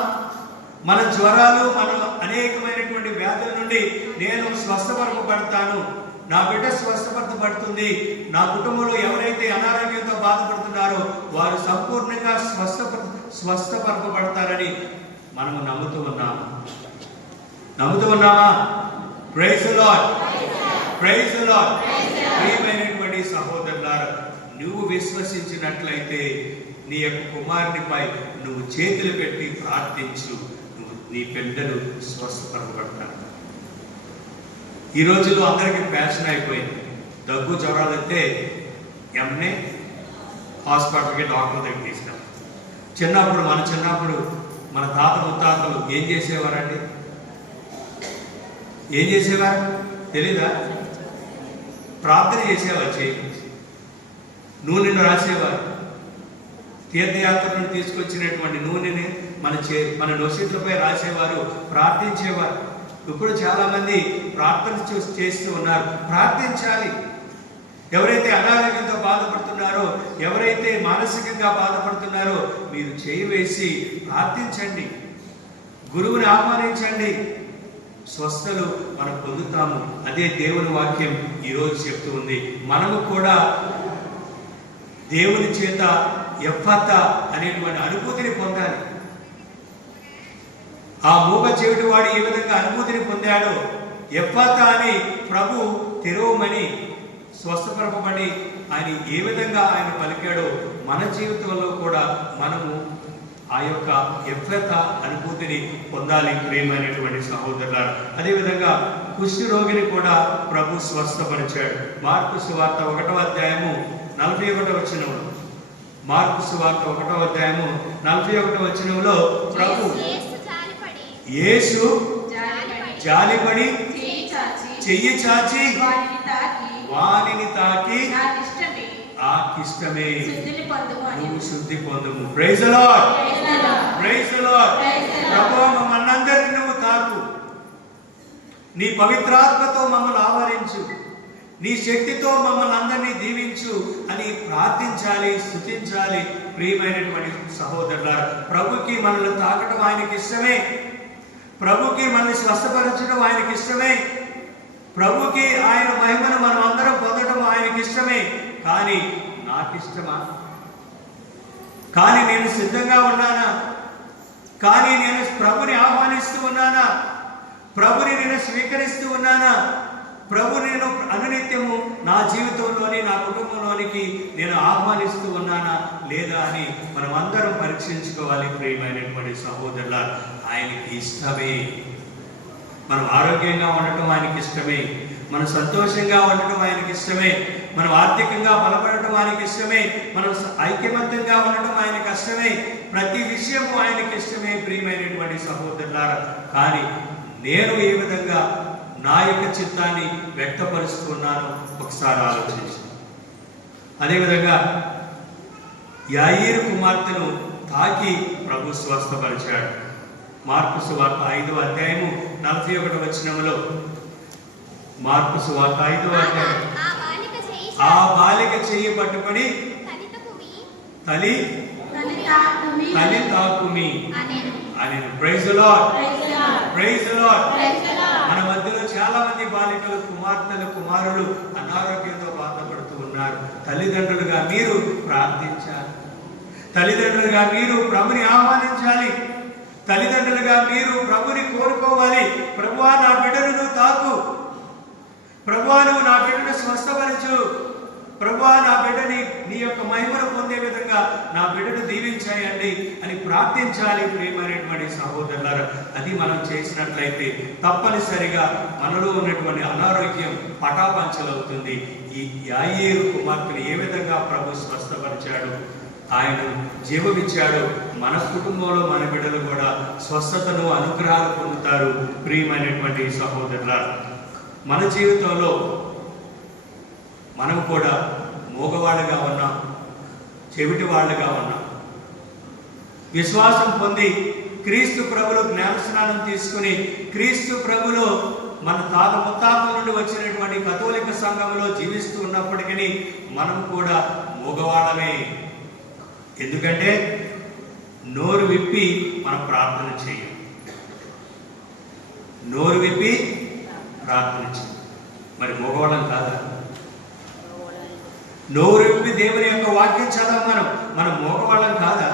మన జ్వరాలు, మన అనేకమైనటువంటి వ్యాధుల నుండి నేను స్వస్థపరచబడతాను, నా బిడ్డ స్వస్థపరచబడుతుంది, నా కుటుంబంలో ఎవరైతే అనారోగ్యంతో బాధపడుతున్నారో వారు సంపూర్ణంగా స్వస్థపరచబడతారని మనము నమ్ముతూ ఉన్నాము. నమ్ముతూ ఉన్నామా? Praise the lord. Praise the lord. ప్రియమైనటువంటి సహోదరులారా, నువ్వు విశ్వసించినట్లయితే నీ యొక్క కుమారునిపై నువ్వు చేతులు పెట్టి ప్రార్థించు, నీ బిడ్డలు స్వస్థపరచబడతారు. ఈ రోజుల్లో అందరికీ ఫ్యాషన్ అయిపోయింది. దగ్గు జ్వరాలు అయితే ఎమ్మె హాస్పిటల్కి డాక్టర్ దగ్గర తీసుకెళ్ళాం. మన చిన్నప్పుడు మన తాత ముత్తాతలు ఏం చేసేవారండి? ఏం చేసేవారు తెలీదా? ప్రార్థన చేసేవారు, చేయి నూనెను రాసేవారు. తీర్థయాత్ర నుండి తీసుకొచ్చినటువంటి నూనెని మన నొసీట్లపై రాసేవారు, ప్రార్థించేవారు. ఇప్పుడు చాలా మంది ప్రార్థన చేస్తూ ఉన్నారు. ప్రార్థించాలి. ఎవరైతే అనారోగ్యంతో బాధపడుతున్నారో, ఎవరైతే మానసికంగా బాధపడుతున్నారో మీరు చేయి వేసి ప్రార్థించండి, గురువుని ఆహ్వానించండి, స్వస్థలు మనం పొందుతాము. అదే దేవుని వాక్యం ఈరోజు చెప్తూ ఉంది. మనము కూడా దేవుని చేత ఎఫ్ఫతా అనేటువంటి అనుభూతిని పొందాలి. ఆ మూగ చెవిటి వాడు ఏ విధంగా అనుభూతిని పొందాడో, ఎఫ్ఫతా అని ప్రభు తెరవమని స్వస్థపరపబడి ఆయన ఏ విధంగా ఆయన పలికాడో మన జీవితంలో కూడా మనము ఆ యొక్క ఎఫ్ఫతా అనుభూతిని పొందాలి. ప్రియమైనటువంటి సహోదరులారా, అదేవిధంగా కుష్ఠ రోగిని కూడా ప్రభు స్వస్థపరిచాడు. మార్కు సువార్త 1వ అధ్యాయము 41వ వచనంలో, మార్కు సువార్త 1వ అధ్యాయము 41వ వచనంలో ప్రభు యేసు జాలిపడి చెయ్యి చాచి వానిని తాకి ఆ కిష్టమే నువ్వు శుద్ధి పొందుము. Praise the lord. Praise the Lord. ప్రభువా, మమ్మల్నందరినీ నువ్వు తాకు, నీ పవిత్రాత్మతో మమ్మల్ని ఆవరించు, నీ శక్తితో మమ్మల్ని అందరినీ దీవించు అని ప్రార్థించాలి, స్తుతించాలి. ప్రియమైనటువంటి సహోదరులారా, ప్రభుకి మనల్ని తాకడం ఆయనకి ఇష్టమే. ప్రభుకి మనల్ని స్వస్థపరచడం ఆయనకి ఇష్టమే. ప్రభుకి ఆయన మహిమను మనం అందరం పొందడం ఆయనకి ఇష్టమే. కానీ నాకు ఇష్టమా? కానీ నేను సిద్ధంగా ఉన్నానా? కానీ నేను ప్రభుని ఆహ్వానిస్తూ ఉన్నానా? ప్రభుని నేను స్వీకరిస్తూ ఉన్నానా? ప్రభు నేను అనునిత్యము నా జీవితంలోని, నా కుటుంబంలోనికి నేను ఆహ్వానిస్తూ ఉన్నానా లేదా అని మనం అందరం పరీక్షించుకోవాలి. ప్రియమైనటువంటి సహోదరులా, ఆయనకి ఇష్టమే. మనం ఆరోగ్యంగా ఉండటం ఆయనకి ఇష్టమే, మనం సంతోషంగా ఉండటం ఆయనకి ఇష్టమే, మనం ఆర్థికంగా బలపడటం ఆయనకి ఇష్టమే, మనం ఐక్యమత్యంగా ఉండటం ఆయనకి ఇష్టమే. ప్రతి విషయము ఆయనకి ఇష్టమే. ప్రియమైనటువంటి సహోదరులారా, కానీ నేను ఏ విధంగా నా యొక్క చిత్తాన్ని వ్యక్తపరుస్తున్నాను ఒకసారి ఆలోచించి. అదేవిధంగా యాయీరు కుమార్తెను తాకి ప్రభు స్వస్థపరిచాడు. మార్కు సువార్త 5వ అధ్యాయము 41వ వచనంలో, మార్కు సువార్త 5వ అధ్యాయం, ఆ బాలిక చెయ్యి పట్టుకొని తలి తాకుమి అని. Praise the lord. Praise the lord. మన మధ్యలో చాలా మంది బాలికలు, కుమార్తెలు, కుమారులు అనారోగ్యంతో బాధపడుతూ ఉన్నారు. తల్లిదండ్రులుగా మీరు ప్రార్థించాలి. తల్లిదండ్రులుగా మీరు ప్రభుని ఆహ్వానించాలి. తల్లిదండ్రులుగా మీరు ప్రభుని కోరుకోవాలి. ప్రభువా నా బిడ్డను నువ్వు తాకు, ప్రభువా నువ్వు నా బిడ్డను స్వస్థపరచు, ప్రభువా నా బిడ్డని నీ యొక్క మహిమను పొందే విధంగా నా బిడ్డను దీవించాయండి అని ప్రార్థించాలి. ప్రియమైనటువంటి సహోదరులారా, అది మనం చేసినట్లయితే తప్పనిసరిగా మనలో ఉన్నటువంటి అనారోగ్యం పటాపంచలవుతుంది. ఈ యాయేరు కుమార్తెను ఏ విధంగా ప్రభు స్వస్థపరిచాడు, ఆయన జీవమిచ్చాడు, మన కుటుంబంలో మన బిడ్డలు కూడా స్వస్థతను అనుగ్రహాలు పొందుతారు. ప్రియమైనటువంటి సహోదరులారా, మన జీవితంలో మనం కూడా మూగవాళ్ళగా ఉన్నాం, చెవిటి వాళ్ళగా ఉన్నాం. విశ్వాసం పొంది క్రీస్తు ప్రభులో జ్ఞానస్నానం తీసుకుని క్రీస్తు ప్రభులో మన తాత ముత్తాతల నుండి వచ్చినటువంటి కథోలిక సంఘంలో జీవిస్తూ ఉన్నప్పటికీ మనం కూడా మూగవాళ్ళమే. ఎందుకంటే నోరు విప్పి మనం ప్రార్థన చేయం, నోరు విప్పి ప్రార్థన చేయం. మరి మూగవాళ్ళం కాదా? నోరు విప్పి దేవుని యొక్క వాక్యం చదవం. మనం మూగవాళ్ళం కాదా?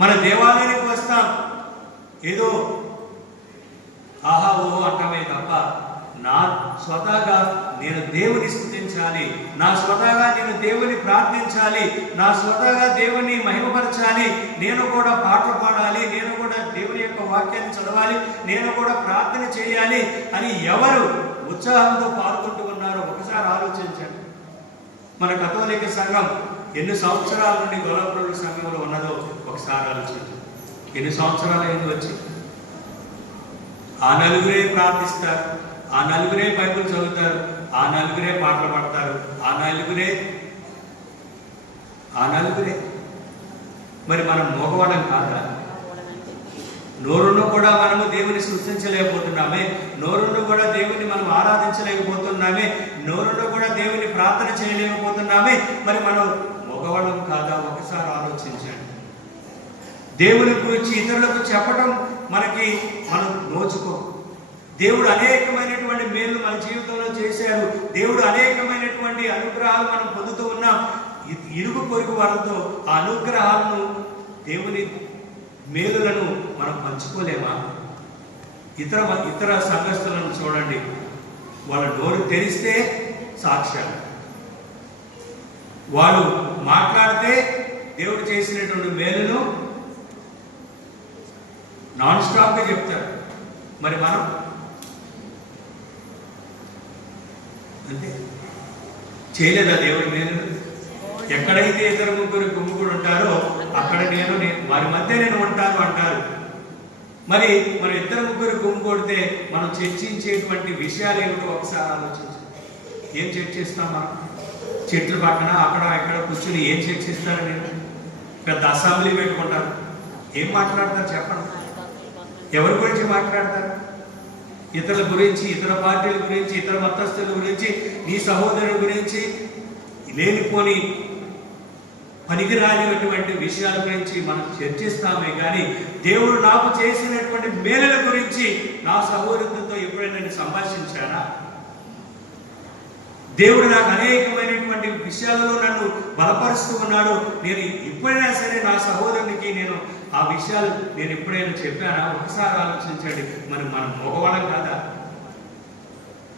మన దేవాలయానికి వస్తాం, ఏదో ఆహా ఓహో అంటామే తప్ప నా స్వతహాగా నేను దేవుని స్తుతించాలి, నా స్వతహాగా నేను దేవుని ప్రార్థించాలి, నా స్వతహాగా దేవుని మహిమపరచాలి, నేను కూడా పాటలు పాడాలి, నేను కూడా దేవుని యొక్క వాక్యాన్ని చదవాలి, నేను కూడా ప్రార్థన చేయాలి అని ఎవరు ఉత్సాహంతో పాల్గొంటూ ఉన్నారో ఒకసారి ఆలోచించండి. మన కథోలిక సంఘం ఎన్ని సంవత్సరాల నుండి గొల్లప్రోలు సంఘంలో ఉన్నదో ఒకసారి ఆలోచించండి. ఎన్ని సంవత్సరాలు అయింది వచ్చి? ఆ నలుగురే ప్రార్థిస్తారు, ఆ నలుగురే బైబిల్ చదువుతారు, ఆ నలుగురే పాటలు పాడతారు, ఆ నలుగురే. మరి మనం మోగవాడం కాదా? నోరును కూడా మనము దేవుని సృష్టించలేకపోతున్నామే, నోరును కూడా దేవుని మనం ఆరాధించలేకపోతున్నామే, నోరును కూడా దేవుని ప్రార్థన చేయలేకపోతున్నామే. మరి మనం మగవాళ్ళం కాదా? ఒకసారి ఆలోచించండి. దేవుని గురించి ఇతరులకు చెప్పడం మనకి మనం నోచుకో. దేవుడు అనేకమైనటువంటి మేలు మన జీవితంలో చేశారు, దేవుడు అనేకమైనటువంటి అనుగ్రహాలు మనం పొందుతూ ఉన్నాం. ఇరుగు పొరుగు వారితో ఆ అనుగ్రహాలను, దేవుని మేలులను మనం పంచుకోలేమా? ఇతర సంఘస్థులను చూడండి, వాళ్ళ నోరు తెరిస్తే సాక్ష్యాలు, వాళ్ళు మాట్లాడితే దేవుడు చేసినటువంటి మేలును నాన్ స్టాప్గా చెప్తారు. మరి మనం అంటే చేయలేదా దేవుడి మేలు? ఎక్కడైతే ఇద్దరు ముగ్గురు గుమ్ముగుడు ఉంటారో అక్కడ నేను వారి మధ్య నేను ఉంటాను అంటారు. మరి మనం ఇద్దరు ముగ్గురు గుమ్ముకొడితే మనం చర్చించేటువంటి విషయాలు ఏమిటో ఒకసారి ఆలోచించండి. ఏం చర్చిస్తాం మనం? చెట్లు పక్కన అక్కడ ఎక్కడ కూర్చుని ఏం చర్చిస్తారు? నేను పెద్ద అసెంబ్లీ పెట్టుకుంటారు, ఏం మాట్లాడతారు చెప్పండి? ఎవరి గురించి మాట్లాడతారు? ఇతరుల గురించి, ఇతర పార్టీల గురించి, ఇతర మతస్థుల గురించి, నీ సహోదరుల గురించి, లేనిపోని పనికిరానిటువంటి విషయాల గురించి మనం చర్చిస్తామే కానీ దేవుడు నాకు చేసినటువంటి మేలుల గురించి నా సహోదరులతో ఎప్పుడైనా నేను సంభాషించానా? దేవుడు నాకు అనేకమైనటువంటి విషయాలలో నన్ను బలపరుస్తూ ఉన్నాడు, నేను ఎప్పుడైనా సరే నా సహోదరునికి నేను ఆ విషయాలు నేను ఎప్పుడైనా చెప్పానా? ఒకసారి ఆలోచించండి. మనం మగవాళ్ళం కాదా?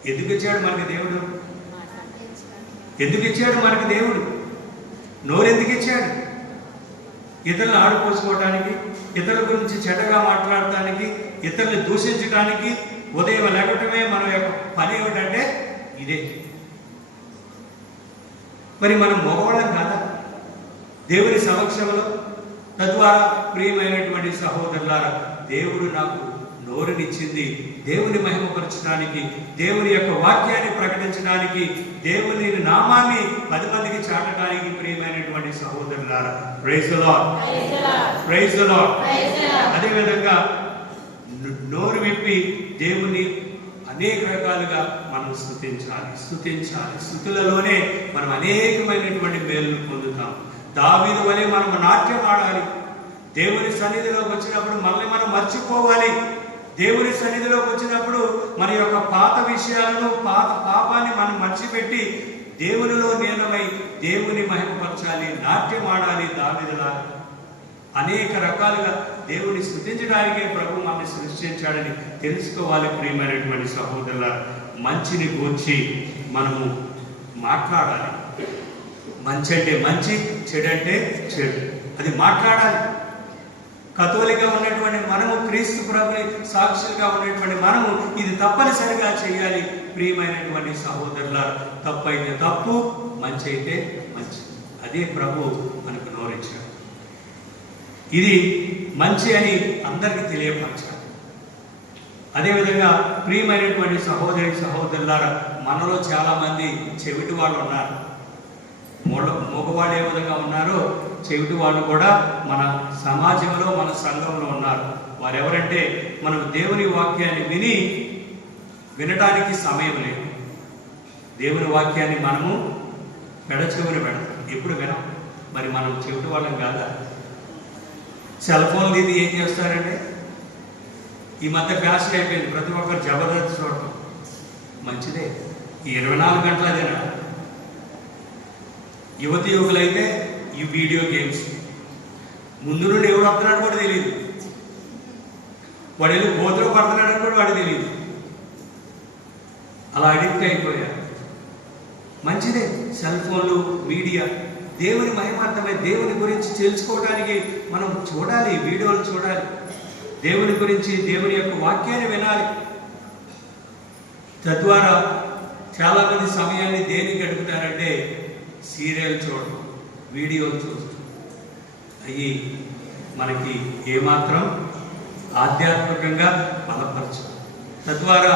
ఎందుకు ఇచ్చాడు మనకి దేవుడు? ఎందుకు ఇచ్చాడు మనకి దేవుడు? నోరెందుకు ఇచ్చాడు? ఇతరులను ఆడుకోసుకోవడానికి, ఇతరుల గురించి చెడ్డగా మాట్లాడటానికి, ఇతరులను దూషించడానికి. ఉదయం లేవటమే మన యొక్క పని ఏమిటంటే ఇదే. మరి మనం మగవాళ్ళం కాదా దేవుని సమక్షంలో? తద్వారా ప్రియమైనటువంటి సహోదరులారా, దేవుడు నాకు నోరునిచ్చింది దేవుని మహిమపరచడానికి, దేవుని యొక్క వాక్యాన్ని ప్రకటించడానికి, దేవుని నామాన్ని 10 మందికి చాటడానికి. ప్రియమైనటువంటి సహోదరులారా, praise the lord, praise the lord. అదేవిధంగా నోరు విప్పి దేవుని అనేక రకాలుగా మనం స్తుతించాలి. స్తుతులలోనే మనం అనేకమైనటువంటి మేలును పొందుతాం. దావీదు వలె మనం నాట్యం ఆడాలి. దేవుని సన్నిధిలోకి వచ్చినప్పుడు మనల్ని మనం మర్చిపోవాలి. దేవుని సన్నిధిలోకి వచ్చినప్పుడు మన యొక్క పాత విషయాలను, పాత పాపాన్ని మనం మర్చిపెట్టి దేవునిలో లీనమై దేవుని మహిమపరచాలి, నాట్యం ఆడాలి. దావీదులాగా అనేక రకాలుగా దేవుని స్తుతించడానికే ప్రభు మనల్ని సృష్టించాడని తెలుసుకోవాలి. ప్రియమైనటువంటి సహోదరుల, మంచిని గూర్చి మనము మాట్లాడాలి. మంచి అంటే మంచి, చెడు అంటే చెడు, అది మాట్లాడాలి. కథోలిగా ఉన్నటువంటి మనము, క్రీస్తు ప్రభుని సాక్షులుగా ఉన్నటువంటి మనము ఇది తప్పనిసరిగా చేయాలి. ప్రియమైనటువంటి సహోదరుల, తప్పు అయితే తప్పు, మంచి అయితే మంచి, అదే ప్రభు మనకు నోరించాడు. ఇది మంచి అని అందరికీ తెలియపరచాలి. అదేవిధంగా ప్రియమైనటువంటి సహోదరి సహోదరులారా, మనలో చాలా మంది చెవిటి వాళ్ళు ఉన్నారు. మగవాళ్ళు ఏ విధంగా ఉన్నారో చెవిటి వాళ్ళు కూడా మన సమాజంలో, మన సంఘంలో ఉన్నారు. వారు ఎవరంటే, మనం దేవుని వాక్యాన్ని వినడానికి సమయం లేదు. దేవుని వాక్యాన్ని మనము పెడచెవిని పెడతాం, ఎప్పుడు వినం. మరి మనం చెవిటి వాళ్ళం కాదా? సెల్ ఫోన్ ఇది ఏం చేస్తారంటే, ఈ మధ్య ఫ్యాషన్ అయిపోయింది, ప్రతి ఒక్కరు జబర్దస్త్ చూడటం. మంచిదే, ఈ 24 గంటల అదేనా? యువతి యువకులైతే ఈ వీడియో గేమ్స్, ముందు నుండి ఎవడు వస్తున్నాడు కూడా తెలియదు, వాడు వెళ్ళి గోతులో పడుతున్నాడని కూడా వాడు తెలియదు. అలా అడిక్ట్ అయిపోయారు. మంచిదే, సెల్ ఫోన్లు, మీడియా దేవుని మహిమార్థమై దేవుని గురించి తెలుసుకోవడానికి మనం చూడాలి, వీడియోలు చూడాలి, దేవుని గురించి, దేవుని యొక్క వాక్యాన్ని వినాలి. తద్వారా చాలామంది సమయాన్ని దేనికి గడుపుతారంటే సీరియల్ చూడటం, వీడియోలు చూడటం. అవి మనకి ఏమాత్రం ఆధ్యాత్మికంగా బలపరచు. తద్వారా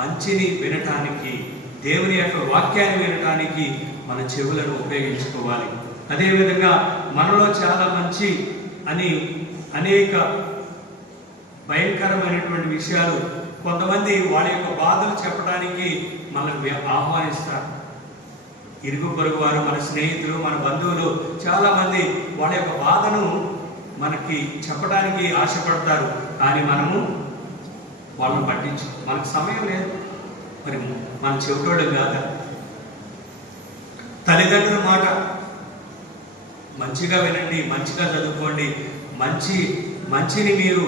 మంచిని వినటానికి, దేవుని యొక్క వాక్యాన్ని వినటానికి మన చెవులను ఉపయోగించుకోవాలి. అదేవిధంగా మనలో చాలా మంచి అని అనేక భయంకరమైనటువంటి విషయాలు, కొంతమంది వాళ్ళ యొక్క బాధలు చెప్పడానికి మనల్ని ఆహ్వానిస్తారు. ఇరుగు పొరుగు వారు, మన స్నేహితులు, మన బంధువులు చాలామంది వాళ్ళ యొక్క బాధను మనకి చెప్పడానికి ఆశపడతారు. కానీ మనము వాళ్ళని పట్టించు, మనకు సమయం లేదు. మరి మన చెవిటోళ్ళం కాదా? తల్లిదండ్రుల మాట మంచిగా వినండి, మంచిగా చదువుకోండి, మంచిని మీరు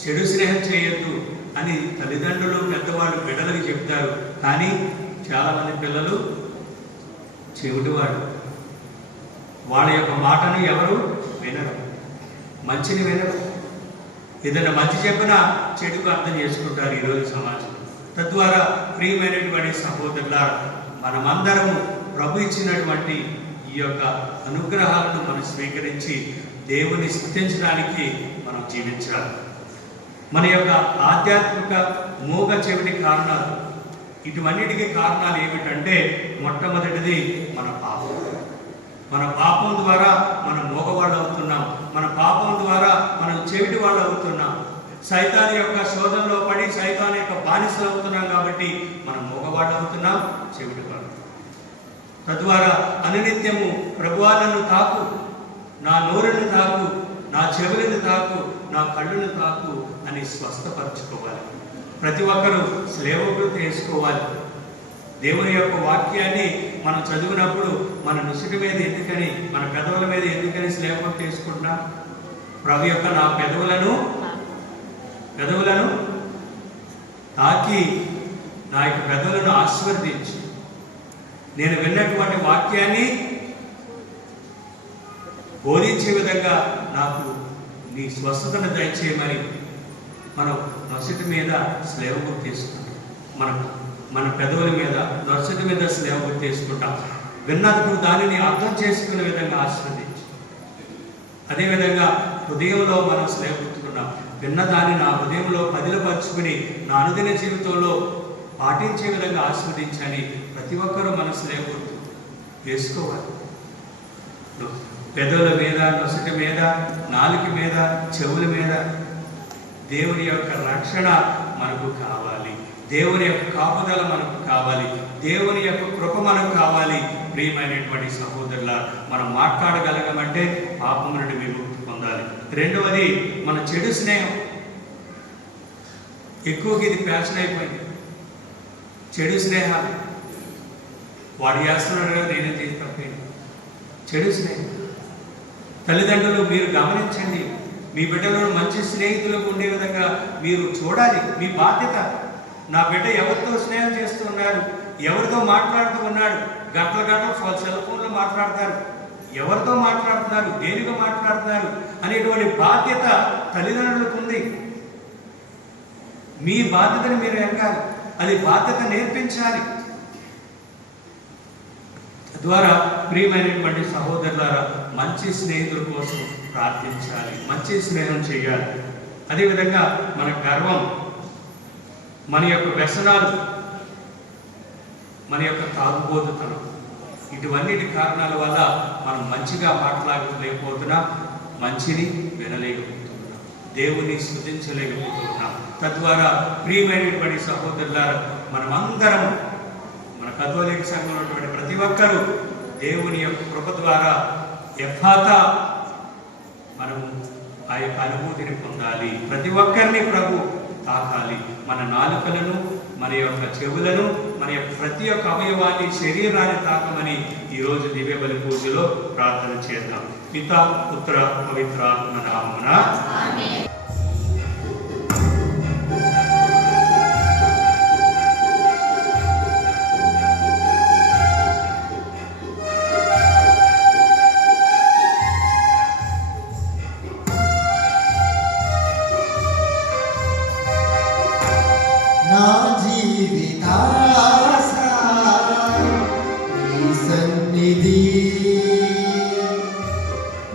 చెడు స్నేహం చేయొద్దు అని తల్లిదండ్రులు, పెద్దవాళ్ళు బిడ్డలకు చెప్తారు. కానీ చాలామంది పిల్లలు చెవిటివాడు, వాళ్ళ యొక్క మాటను ఎవరు వినరు, మంచిని వినరు. ఏదైనా మంచి చెప్పినా చెడుకు అర్థం చేసుకుంటారు ఈరోజు సమాజం. తద్వారా ప్రియమైనటువంటి సహోదరుల, మనమందరము ప్రభు ఇచ్చినటువంటి ఈ యొక్క అనుగ్రహాలను మనం స్వీకరించి దేవుని స్తుతించడానికి మనం జీవించాలి. మన యొక్క ఆధ్యాత్మిక మూగ చెవిటి కారణాలు, ఇటువన్నిటికీ కారణాలు ఏమిటంటే, మొట్టమొదటిది మన పాపం. మన పాపం ద్వారా మనం మూగవాళ్ళు అవుతున్నాం, మన పాపం ద్వారా మనం చెవిటి వాళ్ళు అవుతున్నాం. సైతాన్ యొక్క శోధనలో పడి సైతాన్ యొక్క బానిసలు అవుతున్నాం కాబట్టి మనం మూగవాళ్ళు అవుతున్నాం, చెవిటి వాళ్ళు. తద్వారా అనునిత్యము ప్రభువా నన్ను తాకు, నా నోరును తాకు, నా చెవులను తాకు, నా కళ్ళను తాకు అని స్వస్థపరచుకోవాలి. ప్రతి ఒక్కరూ స్లేవకృతి వేసుకోవాలి. దేవుని యొక్క వాక్యాన్ని మనం చదివినప్పుడు మన నుసుటి మీద ఎందుకని, మన పెదవుల మీద ఎందుకని స్లేవకృతి వేసుకుంటున్నాం? ప్రభు యొక్క నా పెదవులను తాకి నా యొక్క పెదవులను ఆశీర్వదించు, నేను విన్నటువంటి వాక్యాన్ని బోధించే విధంగా నాకు నీ స్వస్థతను దయచేయమని మనం నొసటి మీద స్లేవ గుర్తు తీసుకుంటాం. మన పెదవుల మీద, నొసటి మీద స్లేవ గుర్తు తీసుకుంటాం. విన్నప్పుడు దానిని అర్థం చేసుకునే విధంగా ఆశీర్వదించు. అదేవిధంగా హృదయంలో మనం స్లేవ గుర్తుకున్నాం. విన్నదాన్ని నా హృదయంలో పదిలపరుచుకుని నా అనుదిన జీవితంలో పాటించే విధంగా ఆశీర్వదించని ప్రతి ఒక్కరూ మన స్లేవ గుర్తు వేసుకోవాలి. పెదవుల మీద, నొసటి మీద, నాలుక మీద, చెవుల మీద దేవుని యొక్క రక్షణ మనకు కావాలి, దేవుని యొక్క కాపుదల మనకు కావాలి, దేవుని యొక్క కృప మనకు కావాలి. ప్రియమైనటువంటి సహోదరుల, మనం మాట్లాడగలగమంటే పాపం నుండి విముక్తి పొందాలి. రెండవది మన చెడు స్నేహం. ఎక్కువగా ఇది ఫ్యాషన్ అయిపోయింది, చెడు స్నేహాలు. వాడు చేస్తున్నాడు కదా, నేనే చేసి తప్పేంటి? చెడు స్నేహం. తల్లిదండ్రులు మీరు గమనించండి, మీ బిడ్డలను మంచి స్నేహితులకు ఉండే విధంగా మీరు చూడాలి. మీ బాధ్యత. నా బిడ్డ ఎవరితో స్నేహం చేస్తూ ఉన్నారు, ఎవరితో మాట్లాడుతూ ఉన్నాడు, గంటల గంటలు సెల్ ఫోన్లో మాట్లాడతారు, ఎవరితో మాట్లాడుతున్నారు, దేనిగా మాట్లాడుతున్నారు అనేటువంటి బాధ్యత తల్లిదండ్రులకు ఉంది. మీ బాధ్యతని మీరు ఎరగాలి, అది బాధ్యత నేర్పించాలి. ద్వారా ప్రియమైనటువంటి సహోదరులారా, మంచి స్నేహితుల కోసం ప్రార్థించాలి, మంచి స్నేహం చేయాలి. అదేవిధంగా మన గర్వం, మన యొక్క వ్యసనాలు, మన యొక్క తాగుబోతుతనం, ఇటువన్నిటి కారణాల వల్ల మనం మంచిగా మాట్లాడలేకపోతున్నాం, మంచిని వినలేకపోతున్నాం, దేవుని స్తుతించలేకపోతున్నాం. తద్వారా ప్రియమైనటువంటి సహోదరులారా, మనమందరం, మన కథోలిక సంఘంలో ఉన్నటువంటి ప్రతి ఒక్కరూ దేవుని యొక్క కృప ద్వారా ఎఫాతా మనము ఆ యొక్క అనుభూతిని పొందాలి. ప్రతి ఒక్కరిని ప్రభు తాకాలి. మన నాలుకలను, మన యొక్క చెవులను, మన యొక్క ప్రతి ఒక్క అవయవాన్ని, శరీరాన్ని తాకమని ఈరోజు దివ్య బలి పూజలో ప్రార్థన చేద్దాం. పితా, పుత్ర, పవిత్రాత్మ నామమున ఆమేన్. నా జీవితాశ నీ సన్నిధి,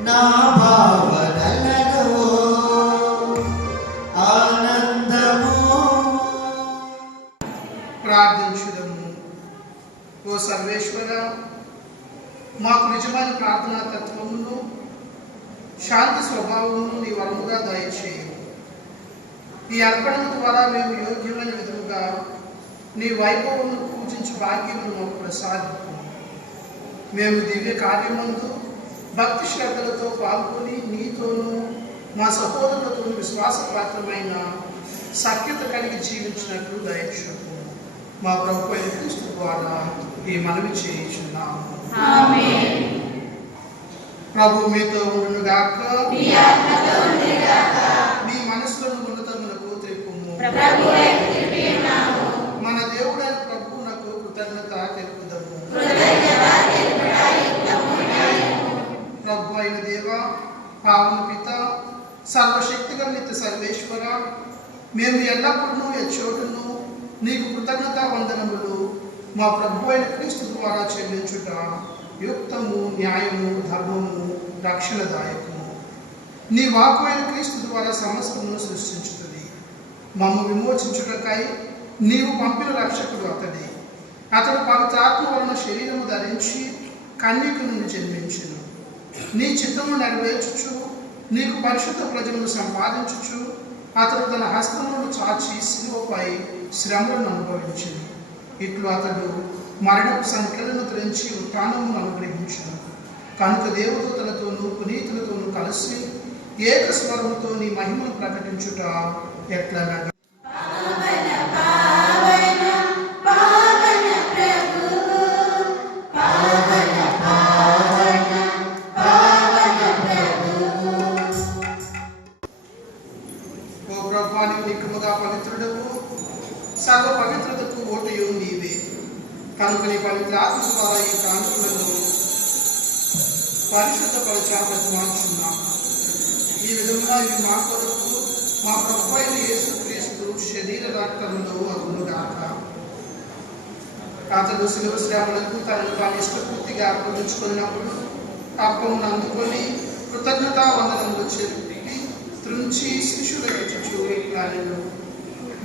నా భావనలలో ఆనందము. ప్రార్థించుదము. ఓ సర్వేశ్వర, మాకు నిజమైన ప్రార్థనా తత్వమును, శాంతి స్వభావమును నీ వరముగా దయచేయు. ఈ అర్పణ ద్వారా మేము యోగ్యమైన విధముగా నీ వైభవమును పూజించు భాగ్యమును మాకు ప్రసాదించు. మేము దివ్య కార్యమందు భక్తి శ్రద్ధలతో పాల్గొని నీతోనూ మా సహోదరులతో విశ్వాసపాత్రమైన సఖ్యత కలిగి జీవించినట్లు దయచేయు. మా ప్రభు అయిన క్రీస్తు ద్వారా ఈ మనవి చేయుచున్నాము. ఆమేన్. ప్రభు మీతో ఉండుగాక. మీ ఆత్మతో ఉండుగాక. మీ మనసులను ఉన్నతములకు త్రిప్పుము. ప్రభువే త్రిప్పియున్నాము. మన దేవుడైన ప్రభువునకు కృతజ్ఞత తెలుపుదము. కృతజ్ఞత తెలుపుట యుక్తము, న్యాయము. ప్రభు అయిన దేవ, పావన పిత, సర్వశక్తిగల నిత్య సర్వేశ్వర, మేము ఎల్లప్పుడూ ఎచ్చోటును నీకు కృతజ్ఞత వందనములు మా ప్రభు అయిన క్రీస్తు ద్వారా చెల్లించుట యుక్తము, న్యాయము, ధర్మము, రక్షణదాయకము. నీ వాక్కు అయిన క్రీస్తు ద్వారా సమస్తమును సృష్టించుతుంది. మమ్ము విమోచించుటకై నీవు పంపిన రక్షకుడు అతడే. అతడు పవిత్రాత్మ వలన శరీరము ధరించి కన్యక నుండి జన్మించెను. నీ చిత్తము నెరవేర్చుచు నీకు పరిశుద్ధ ప్రజలను సంపాదించుచు అతడు తన హస్తములను చాచి శిలువపై శ్రమలను అనుభవించెను. ఇట్లు అతడు మరణపు సంఖ్యలను ధరించి ఉత్థానమును అనుగ్రహించును. కనుక దేవదూతలతోనూ పునీతులతోనూ కలిసి ఏక స్వరముతో నీ మహిమను ప్రకటించుట ఎట్లనగా, నిక్కముగా పవిత్రుడవు, సర్వ పవిత్రతకు ఓటయు నీవే. కనుక నీ పవిత్ర ఆత్మ ద్వారా ఈ కాంతులను పరిశుద్ధపరచా ప్రతిమానుచున్నాము. ఈ విధముగా ఇవి మా కొరకు మా ప్రభు అయిన యేసుక్రీస్తు శరీర రక్తములు అగునుగాక. అతడు శిలువ శ్రమలకు తనను తాను ఇష్టపూర్తిగా అర్పించుకున్నప్పుడు అప్పమును అందుకొని కృతజ్ఞతా వందనములు చెప్పి త్రుంచి శిష్యులకు ఇచ్చుచు ఇట్లనెను,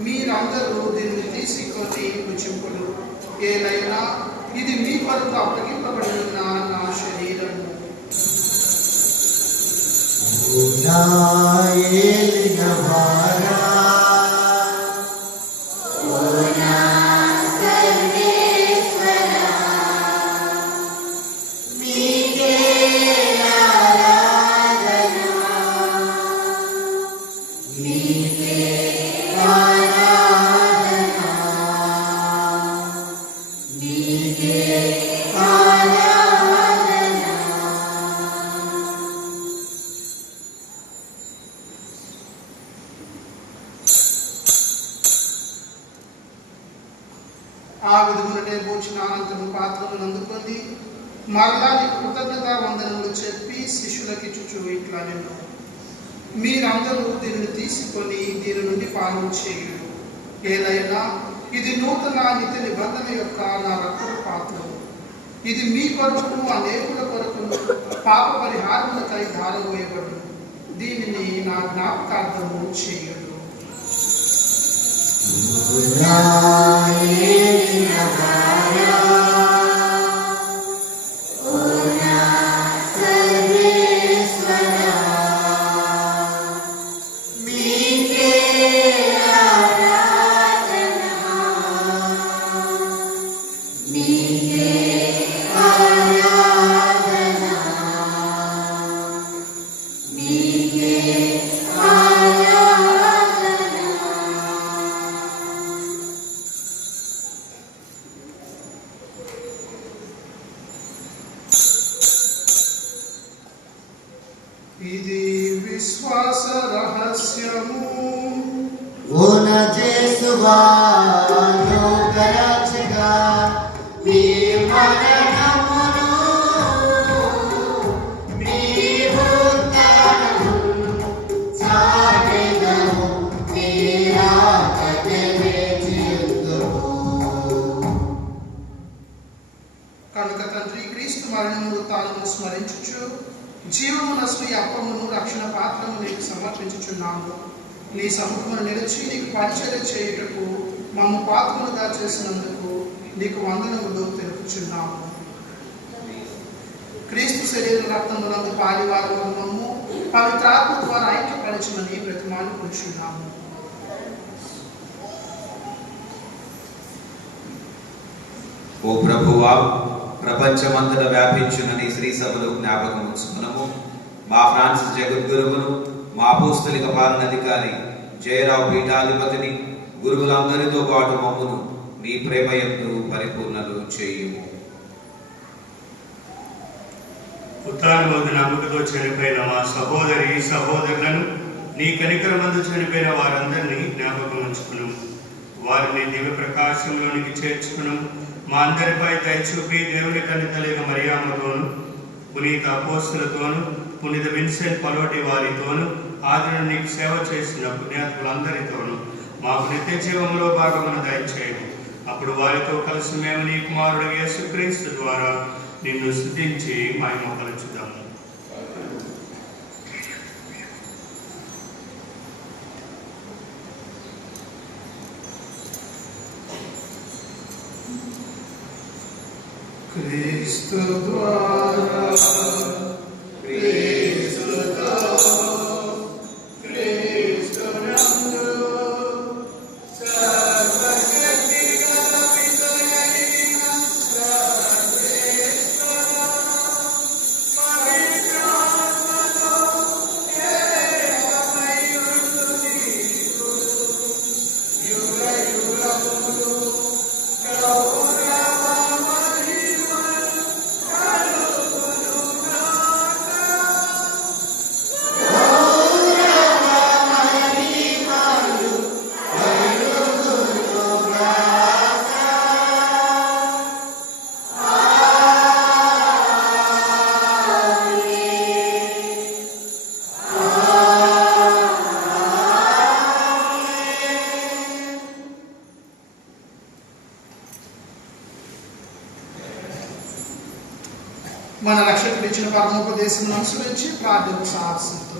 మీరందరూ దీన్ని తీసుకొని రుచింపుడు. ఏలైనా ఇది మీ కొరకు అప్పగింపబడిన నా శరీరము. నా ఏలినవారా, పాత్రలను అందుకొని మరలా నీకు కృతజ్ఞతా వందనములు చెప్పి శిష్యులకి ఇచ్చుచు ఇట్లా నేను మీరందరూ దీనిని తీసుకొని దీని నుండి పాలన చేయుడు. ఏదైనా ఇది నూతన నిత్య నిబంధన యొక్క నా రక్తపు పాత్రము. ఇది మీ కొరకును అనేకుల కొరకును పాప పరిహారములకై ధారవేయబడు. దీనిని నా జ్ఞాపకార్థము చేయుడు. ఇది విశ్వాస రహస్యము. ఓ నా యేసువా లోకరక్షకా, మీ మరణమును మీ ఉత్థానము చాటెదము, మీ రాకడై వేచియుందుము. కనుక తండ్రి క్రీస్తు మరణము ఉత్థానము స్మరించుచు జీవమునస్సు ఈ అప్పమును రక్షణ పాత్రము నీకు సమర్పించుచున్నాము. నీ సముఖమును నిలిచి నీకు పరిచర్య చేయుటకు మమ్ము పాత్రలుగా చేసినందుకు నీకు వందనములు తెలుపుచున్నాము. క్రీస్తు శరీర రక్తములందు పాలివారము మమ్ము పవిత్రాత్మ ద్వారా ఐక్యపరచమని బ్రతిమాలుకొనుచున్నాము. ఓ ప్రభువా, ప్రపంచమంతటా వ్యాపించునని శ్రీ సభలో జ్ఞాపకం ఉంచుకున్నాము. మా ఫ్రాన్సిస్ జగద్గురువును, మా అపోస్తలిక పాలనాధికారి జయరావు పీఠాధిపతిని, గురువులందరితో పాటు మమ్మును నీ ప్రేమ యందు పరిపూర్ణలు చేయుము. ఉత్థానమందు నమ్మకతో చనిపోయిన మా సహోదరి సహోదరులను, నీ కనికరమందు చనిపోయిన వారందరినీ జ్ఞాపకం ఉంచుకును. వారిని దివ్య ప్రకాశంలోనికి చేర్చుకును. మా అందరిపై దయచూపి దేవుని కన్నితలైన మరియమ్మతోను, పునీత అపోస్తులతోను, పునీత విన్సెంట్ పలోటి వారితోను, ఆదిను నీకు సేవ చేసిన పుణ్యాత్ములందరితోను మాకు నిత్య జీవంలో భాగమును దయచేయము. అప్పుడు వారితో కలిసి మేము నీ కుమారుడు యేసుక్రీస్తు ద్వారా నిన్ను స్తుతించి మహిమ పరచుదాము. క్రీస్తు ద్వారా క్రీస్తుతో క్రీస్తునందు సర్వశక్తి గల పితయైన సర్వేశ్వర పవిత్రాత్మతో ఏకమయుండు నీకు యుగ యుగములు మన రక్షకుడు ఇచ్చిన పరమోపదేశం అనుసరించి ప్రార్థన సాహసంతో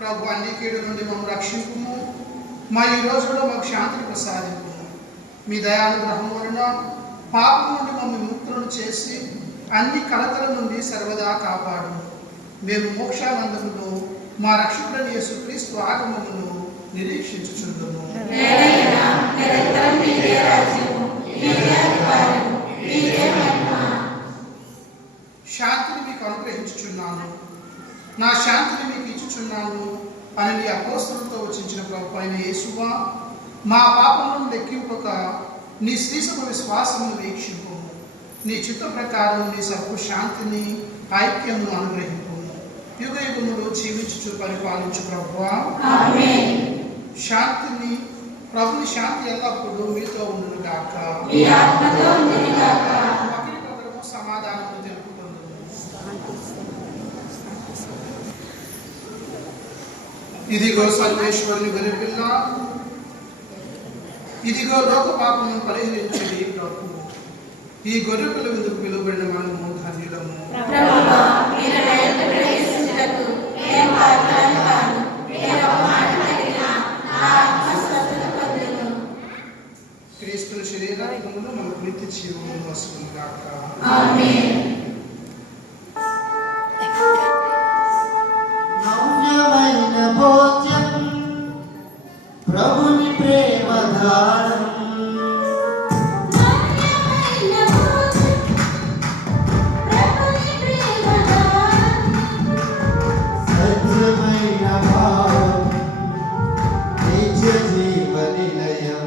ప్రభు అన్ని కీడు నుండి మమ్మల్ని రక్షింపుము. మా ఈ రోజులో మాకు శాంతిని ప్రసాదింపు. మీ దయానుగ్రహం వలన పాపం నుండి మమ్మల్ని ముక్తులను చేసి అన్ని కలతల నుండి సర్వదా కాపాడు. మేము మోక్షానందమును మా రక్షకుడైన యేసుక్రీస్తు ఆగమమును నిరీక్షించుచుందుము. శాంతిని మీకు అనుగ్రహించుచున్నాను, నా శాంతిని మీకు ఇచ్చుచున్నాను అని నీ అపోస్తలులతో వచించిన ప్రభువైన యేసువా, మా పాపములను లెక్కింపక నీ శ్రీసభ విశ్వాసమును వీక్షింపు. నీ చిత్త ప్రకారం నీ సభకు శాంతిని ఐక్యమును అనుగ్రహింపు. యుగ యుగములు జీవించుచు పరిపాలించు ప్రభువా, ఆమేన్. శాంతిని ప్రభుని శాంతి ఎల్లప్పుడూ మీతో ఉండును గాక. మీ ఆత్మతో ఉండును గాక. ఒకరికొకరు సమాధానము తెలుపుకొందుము. ఇదిగో సర్వేశ్వరుని గొర్రెపిల్ల, ఇదిగో లోక పాపమును పరిహరించేది ప్రభు. ఈ గొర్రెపిల్ల విందుకు పిలువబడిన మనము ధన్యులము. ప్రభువా, మీరు నా యొద్ద ప్రవేశించుటకు నేను పాత్రను కాను. మీరు ఒక మాట పలికినా నా ఆత్మ స్వస్థత పొందును. క్రీస్తుని శరీరమును మనకు నిత్య జీవమును వస్తుంది గాక. ఆమేన్. నవ్యమైన భోజ్యం, ప్రభుని ప్రేమధారం, నాణ్యమైన భోజనం, ప్రభుని ప్రేమదానం. సత్యమైన భావం, నిత్య జీవ నిలయం.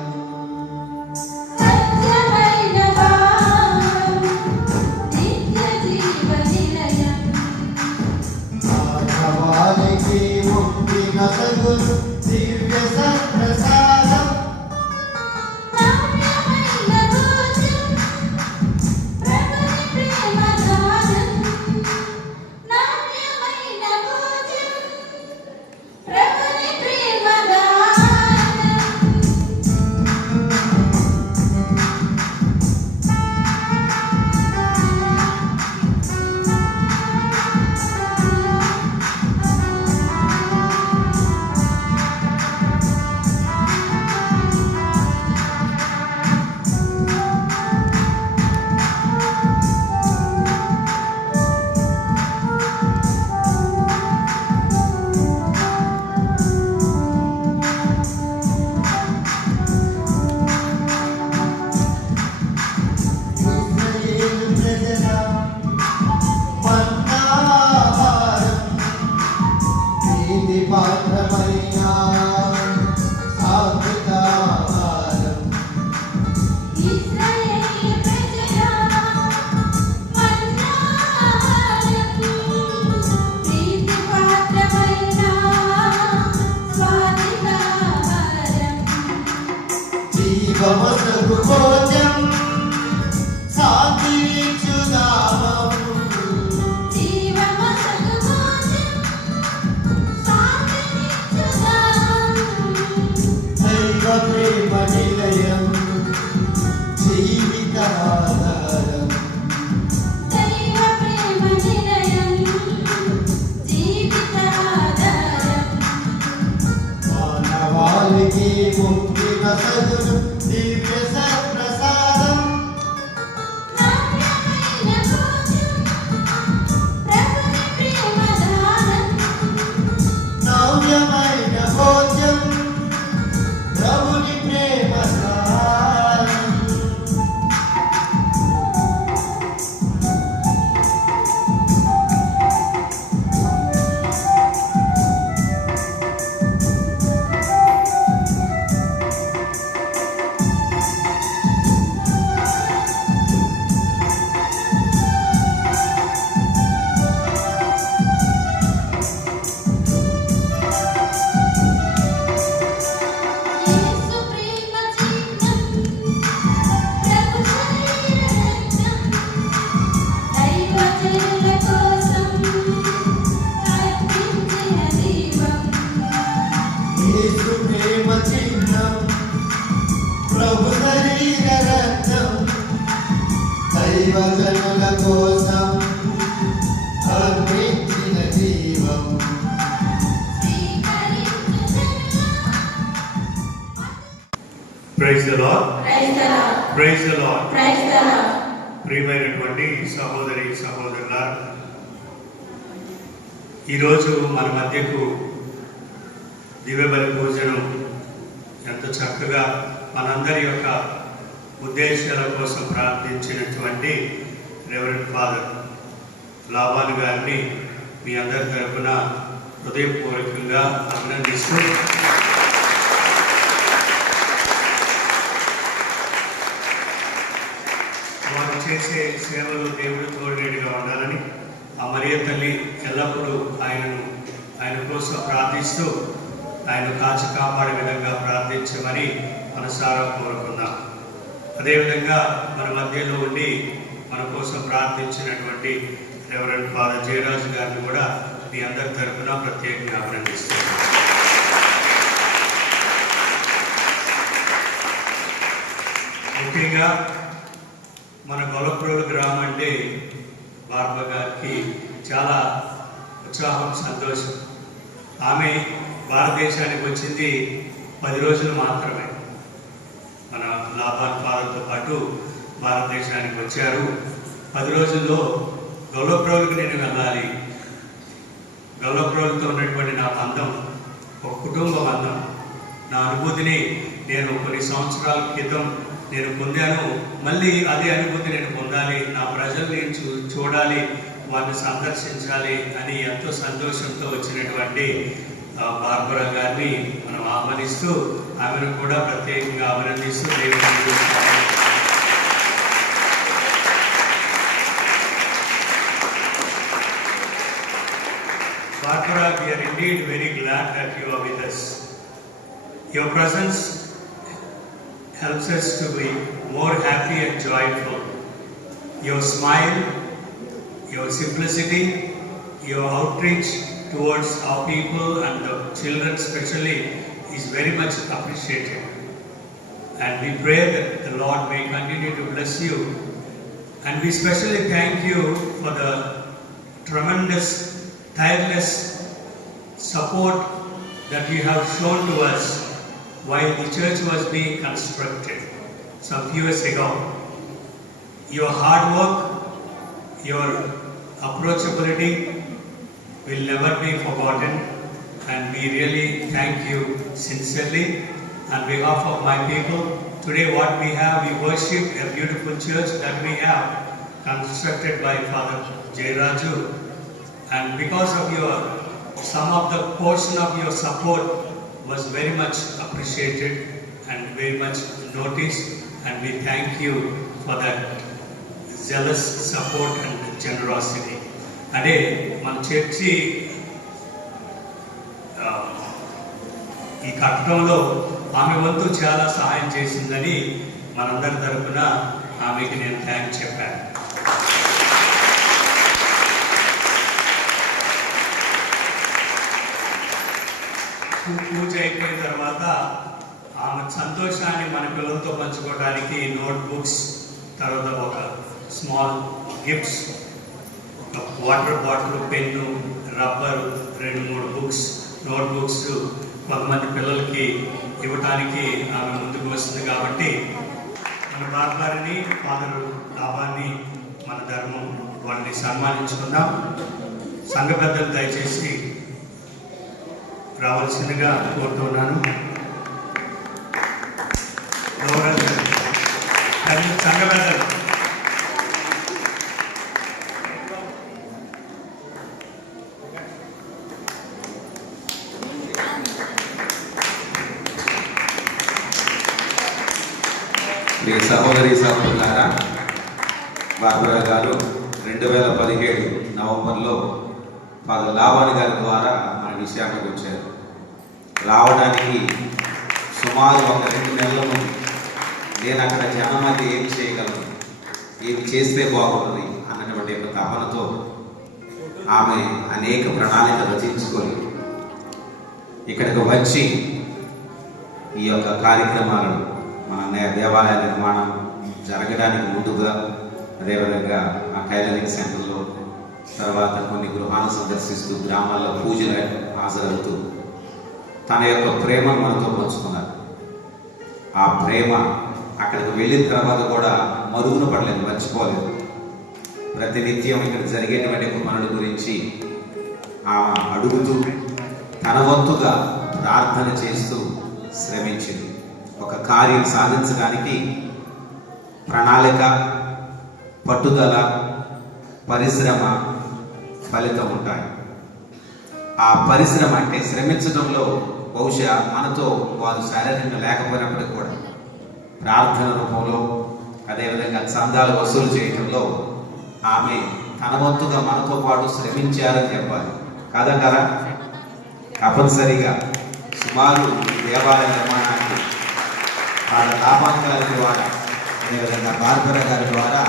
సత్యమైన భావం, నిత్య జీవ నిలయం. మానవాళికి ముక్తి నసగును దివ్య సత్ప్రసాదం. నాణ్యమైన భోజనం, ప్రభుని ప్రేమదానం. నాణ్యమైన భోజనం, ప్రభుని ప్రేమదానం. ఇశ్రాయేలు ప్రజల మన్నాహారం, నీతి పాత్రమైన సాత్వికాహారం. ఇశ్రాయేలు ప్రజల మన్నాహారం, ప్రీతి పాత్రమైన స్వాదికాహారం. జీవమసగు భోజం, శాంతినిచ్చు నామము. జీవమసగు భోజనం, శాంతినిచ్చు దానం. దైవ ప్రేమ నిలయం, జీవితాధారం. దైవ ప్రేమ నిలయం, జీవితాధారం. మానవాళికి ముక్తి నసగును దివ్య సత్ప్రసాదం. నాణ్యమైన భోజనం, ప్రభుని ప్రేమదానం. నవ్యమైన భోజ్యం, ప్రభుని ప్రేమధారం. యేసు ప్రేమ చిహ్నం, ప్రభు శరీర రక్తం. దైవ జనుల కోసం అర్పించిన దీపం. యేసు ప్రేమ చిహ్నం, ప్రభు శరీర రక్తం. దైవ జనుల కోసం అర్పించిన జీవం. Praise the lord. Praise the lord. Praise the lord. Praise the lord. ప్రియమైనటువంటి సహోదరి సహోదరులారా, ఈరోజు మన మధ్యకు దివ్యబలి పూజను ఎంత చక్కగా మనందరి యొక్క ఉద్దేశాల కోసం ప్రార్థించినటువంటి రెవరెండ్ ఫాదర్ లాబాను గారిని మీ అందరి తరఫున హృదయపూర్వకంగా అభినందిస్తూ వారు చేసే సేవలు దేవుడు తోడుగా ఉండాలని ఆ మరియ తల్లి ఎల్లప్పుడూ ఆయన కోసం ప్రార్థిస్తూ ఆయన కాచి కాపాడే విధంగా ప్రార్థించమని మనసారా కోరుకుందాం. అదేవిధంగా మన మధ్యలో ఉండి మన కోసం ప్రార్థించినటువంటి రెవరెండ్ ఫాదర్ జయరాజు గారిని కూడా మీ అందరి తరఫున ప్రత్యేకంగా అభినందిస్తున్నాను. ముఖ్యంగా మన గొల్లప్రోలు గ్రామం అంటే బార్బ గారికి చాలా ఉత్సాహం, సంతోషం. ఆమె భారతదేశానికి వచ్చింది 10 రోజులు మాత్రమే. మన లాబాన్ ఫాదర్తో పాటు భారతదేశానికి వచ్చారు. 10 రోజుల్లో గొల్లప్రోలుకి నేను వెళ్ళాలి, గొల్లప్రోలుతో ఉన్నటువంటి నా బంధం ఒక కుటుంబ బంధం, నా అనుభూతిని నేను కొన్ని సంవత్సరాల క్రితం నేను పొందాను, మళ్ళీ అదే అనుభూతి నేను పొందాలి, నా ప్రజల్ని చూడాలి, వారిని సందర్శించాలి అని ఎంతో సంతోషంతో వచ్చినటువంటి బార్బరా గారిని మనం ఆహ్వానిస్తూ ఆమెను కూడా ప్రత్యేకంగా అభినందిస్తూ దేవుని Barbara, we are indeed very glad that you are with us. Your presence helps us to be more happy and joyful. Your smile, your simplicity, your outreach towards our people and the children especially is very much appreciated. And we pray that the Lord may continue to bless you. And we especially thank you for the tremendous, tireless support that you have shown to us while the church was being constructed some few years ago. Your hard work, your approachability will never be forgotten, and we really thank you sincerely. On behalf of my people, today what we have, we worship a beautiful church that we have constructed by Father Jayaraju, and because of some of the portion of your support was very much appreciated and very much noticed, and we thank you for that zealous support and generosity. అదే మన church ఈ కట్టడంలో ఆమె వంతు చాలా సహాయం చేసిందని మనందరి తరఫున ఆమెకి నేను థ్యాంక్స్ చెప్పాను. పూజ అయిపోయిన తర్వాత ఆమె సంతోషాన్ని మన పిల్లలతో పంచుకోవడానికి నోట్ బుక్స్, తర్వాత ఒక స్మాల్ గిఫ్ట్స్, ఒక water bottle, pen, rubber, 2-3 books, note books కొంతమంది పిల్లలకి ఇవ్వటానికి ఆమె ముందుకు వస్తుంది. కాబట్టి మన బార్బారిని, ఫాదర్ లాబాన్ని మన ధర్మం వాళ్ళని సన్మానించుకుందాం. సంఘ పెద్దలు దయచేసి రావాల్సిందిగా కోరుతున్నాను. సంఘ పెద్దలు సహోదరి సహోదరులారా, బార్బరా గారు 2017 నవంబర్లో ఫాదర్ లాబాన్ గారి ద్వారా మన విశాఖకు వచ్చారు. రావడానికి సుమారు 1-2 నెలల ముందు నేను అక్కడ జనం అది ఏం చేయగలను, ఏమి చేస్తే బాగుంటుంది అన్నటువంటి ఒక తపనతో ఆమె అనేక ప్రణాళిక రచించుకొని ఇక్కడికి వచ్చి ఈ యొక్క కార్యక్రమాలను మన దేవాలయ నిర్మాణం జరగడానికి ముందుగా, అదేవిధంగా ఆ టైలరింగ్ సెంటర్లో, తర్వాత కొన్ని గృహాలను సందర్శిస్తూ గ్రామాల్లో పూజలు హాజరవుతూ తన యొక్క ప్రేమను మనతో పంచుకున్నారు. ఆ ప్రేమ అక్కడికి వెళ్ళిన తర్వాత కూడా మరుగున పడలేదు, మర్చిపోలేదు. ప్రతినిత్యం ఇక్కడ జరిగేటువంటి పనుల గురించి ఆమె అడుగుతూ తన వంతుగా ప్రార్థన చేస్తూ శ్రమించింది. ఒక కార్యం సాధించడానికి ప్రణాళిక, పట్టుదల, పరిశ్రమ ఫలితం ఉంటాయి. ఆ పరిశ్రమ అంటే శ్రమించడంలో బహుశా మనతో వారు శారీరకంగా లేకపోయినప్పటికీ కూడా ప్రార్థన రూపంలో, అదేవిధంగా చందాలు వసూలు చేయడంలో ఆమె తన వంతుగా మనతో పాటు శ్రమించారని చెప్పాలి. కాదంటారా? తప్పనిసరిగా సుమారు దేవాలయ నిర్మాణానికి వాళ్ళ లాభాన్ గారి ద్వారా, అదేవిధంగా బార్బరా గారి ద్వారా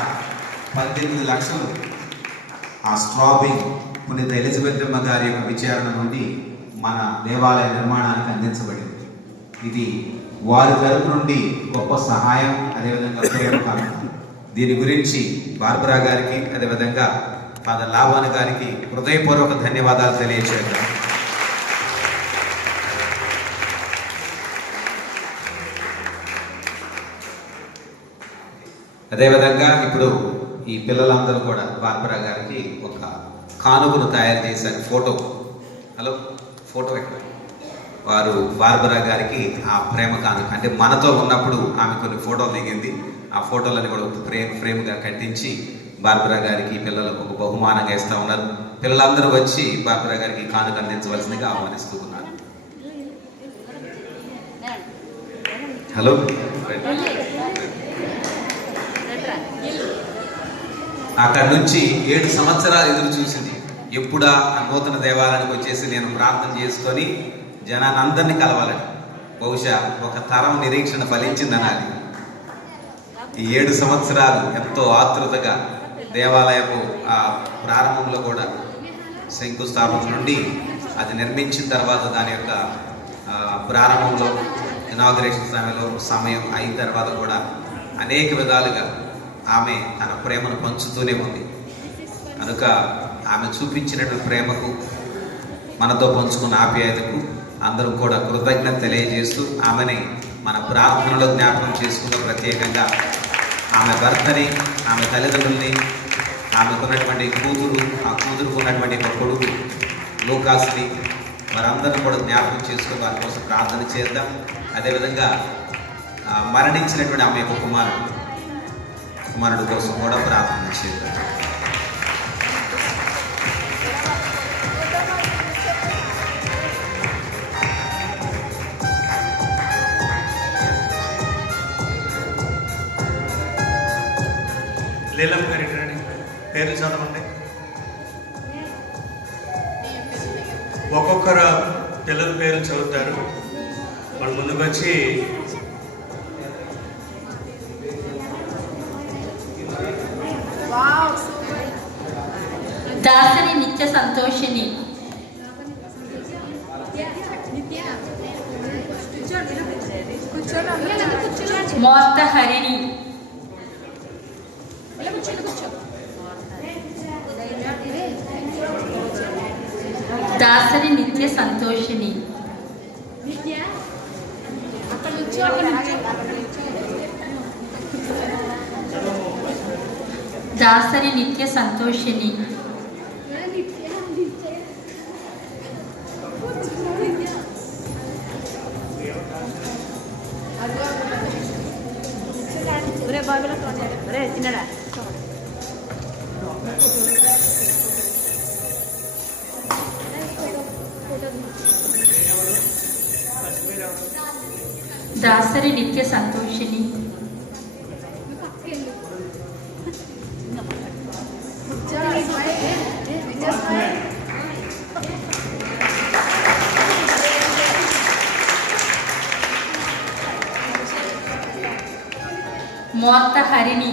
18 లక్షలు ఆ స్ట్రాబింగ్ పునీత ఎలిజబెత్ అమ్మ గారి యొక్క విచారణ నుండి మన దేవాలయ నిర్మాణానికి అందించబడింది. ఇది వారి తరపు నుండి గొప్ప సహాయం, అదేవిధంగా ప్రేమ కారణం. దీని గురించి బార్బరా గారికి, అదేవిధంగా ఫాదర్ లావాన్ గారికి హృదయపూర్వక ధన్యవాదాలు తెలియజేద్దాం. అదేవిధంగా ఇప్పుడు ఈ పిల్లలందరూ కూడా బార్బరా గారికి ఒక కానుకను తయారు చేశారు. ఫోటో ఎక్కడ వారు బార్బరా గారికి ఆ ప్రేమ కానుక అంటే మనతో ఉన్నప్పుడు ఆమె కొన్ని ఫోటోలు దిగింది. ఆ ఫోటోలని కూడా ఫ్రేమ్గా కట్టించి బార్బరా గారికి పిల్లలకు ఒక బహుమానంగా ఇస్తూ ఉన్నారు. పిల్లలందరూ వచ్చి బార్బరా గారికి కానుక అందించవలసిందిగా ఆహ్వానిస్తూ ఉన్నారు. హలో, అక్కడి నుంచి 7 సంవత్సరాలు ఎదురు చూసింది. ఎప్పుడా ఆ నూతన దేవాలయానికి వచ్చేసి నేను ప్రార్థన చేసుకొని జనాన్ని అందరినీ కలవాలని. బహుశా ఒక తరం నిరీక్షణ ఫలించిందనాలి. ఈ 7 సంవత్సరాలు ఎంతో ఆతృతగా దేవాలయపు ఆ ప్రారంభంలో కూడా శంకుస్థాపన నుండి అది నిర్మించిన తర్వాత దాని యొక్క ప్రారంభంలో ఇనాగరేషన్ సమయం అయిన తర్వాత కూడా అనేక విధాలుగా ఆమె తన ప్రేమను పంచుతూనే ఉంది. కనుక ఆమె చూపించినటువంటి ప్రేమకు, మనతో పంచుకున్న ఆప్యాయతకు అందరూ కూడా కృతజ్ఞత తెలియజేస్తూ ఆమెని మన ప్రార్థనలో జ్ఞాపకం చేసుకున్న ప్రత్యేకంగా ఆమె భర్తని, ఆమె తల్లిదండ్రుల్ని, ఆమెకున్నటువంటి కూతురు, ఆ కూతురుకు ఉన్నటువంటి ఒక కొడుకు లూకాస్ని, వారందరినీ కూడా జ్ఞాపకం చేసుకుని వారి కోసం ప్రార్థన చేద్దాం. అదేవిధంగా మరణించినటువంటి ఆమె యొక్క కుమారుడు కోసం కూడా ప్రార్థన చేద్దాం. లీలం గారి పేర్లు చదవండి. ఒక్కొక్కరు పిల్లల పేర్లు చదువుతారు. వాళ్ళు ముందుకు వచ్చి దాసరి నిత్య సంతోషిని, మోర్త హరిణి, దాసరి నిత్య సంతోషిని, దాసరి నిత్య సంతోషిని, దాసరి నిత్య సంతోషిని, మోర్త హరిణి,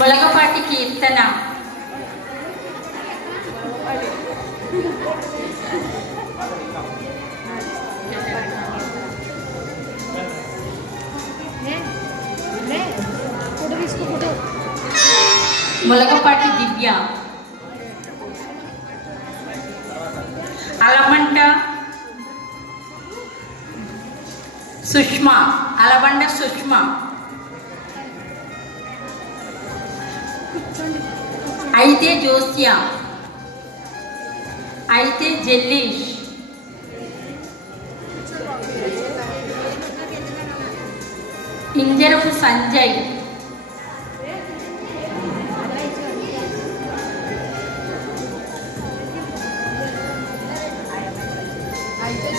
మొలగపాటి కీర్తన, మొలగపాటి దివ్య, అలమంట సుష్మా, అలబండ సుష్మా, అయితే జోస్య, అయితే జెల్లీష్, ఇంజరపు సంజయ్,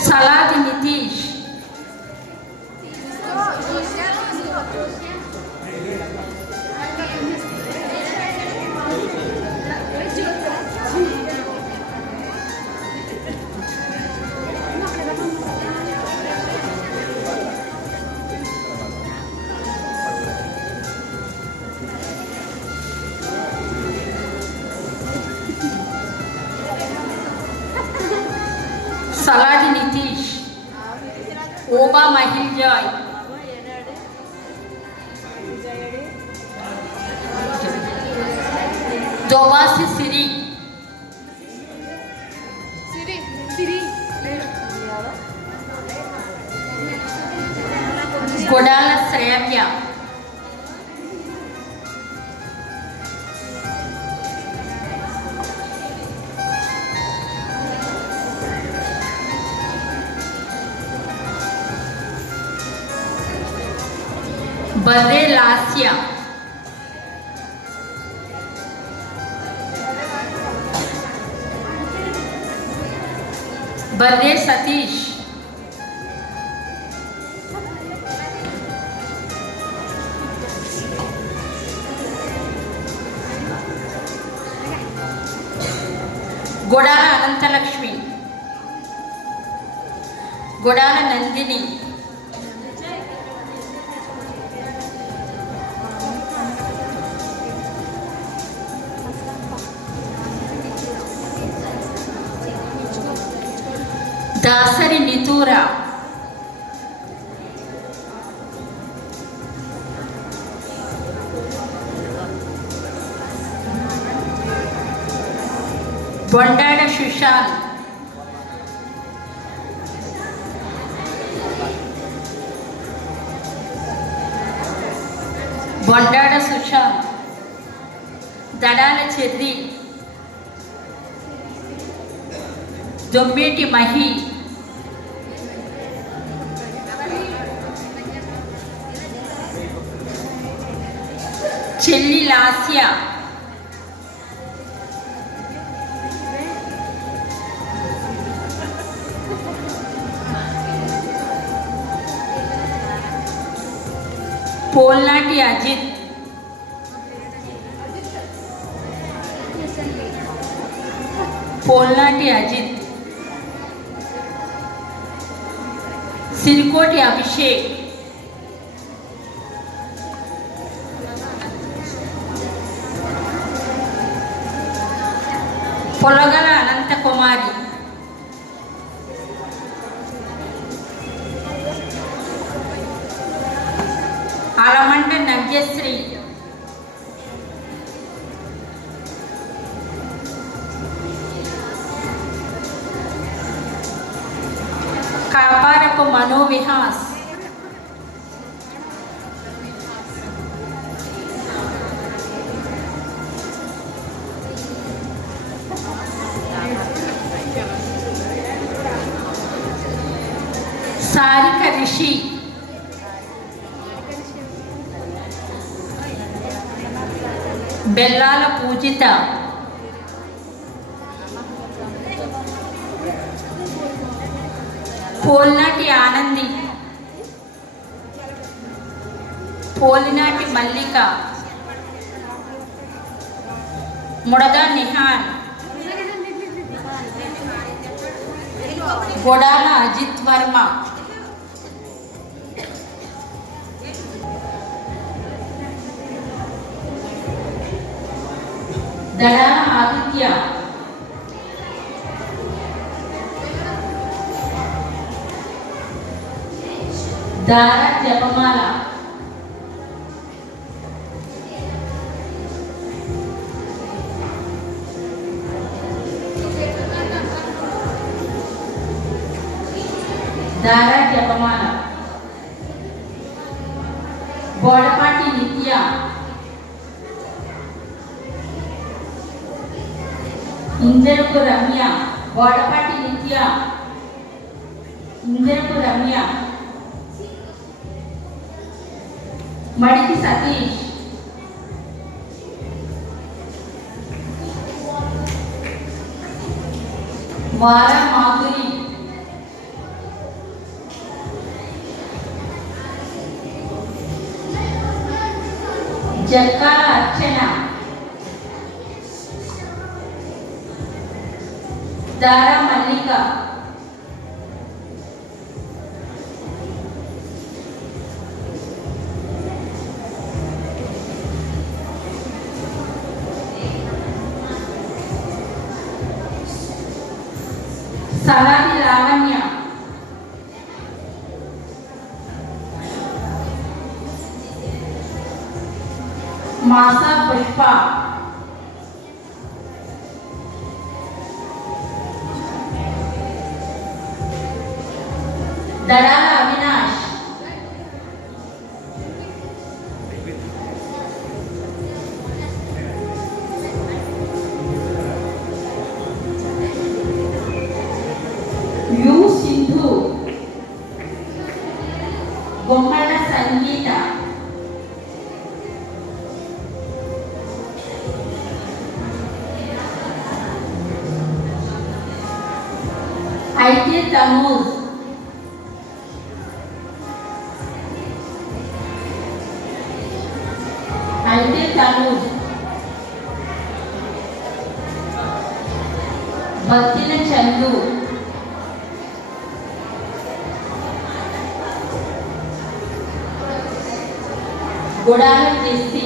సలాది నితీష్, సలాది నితీష్, ఓబా మహిల్ జాయ్, దోవాసి సిరి, కొడాల శ్రావ్య, బర్రే లాస్య, బర్రే సతీష్, గొడాల అనంతలక్ష్మి, గొడాల నందిని, దాసరి నితూర, బొండాడ సుశాంత్, బొండాడ సుశాంత్, దడాల చెర్రి, దొమ్మేటి మహి, చెల్లి లాస్య, పోల్నాటి అజిత్, పోల్నాటి అజిత్, సిరికోటి అభిషేక్, పొలగల అనంతకుమారి, అలమండ నవ్యశ్రీ, కాపారపు మనోవిహాస్, సారిక రిషి, బెల్లాల పూజిత, పోల్నాటి ఆనంది, పోలినాటి మల్లిక, ముడదా నిహాన్, గొడాల అజిత్ వర్మ, దడాల ఆదిత్య, దార జపమాల, దార జపమాల, బోడపాటి నిత్య, ఇంజరపు రమ్య, బోడపాటి నిత్య, ఇంజరపు రమ్య, మడికి సతీష్, వార మాధురి, జక్కాల అర్చన, దారా మల్లిక, సలాది లావణ్య, మాసా పుష్ప, దడాల అవినాష్, యు సింధు, బొమ్మల సంగీత, అయితే తనూజ్, బత్తిన చందు, గుడాల జెస్సి,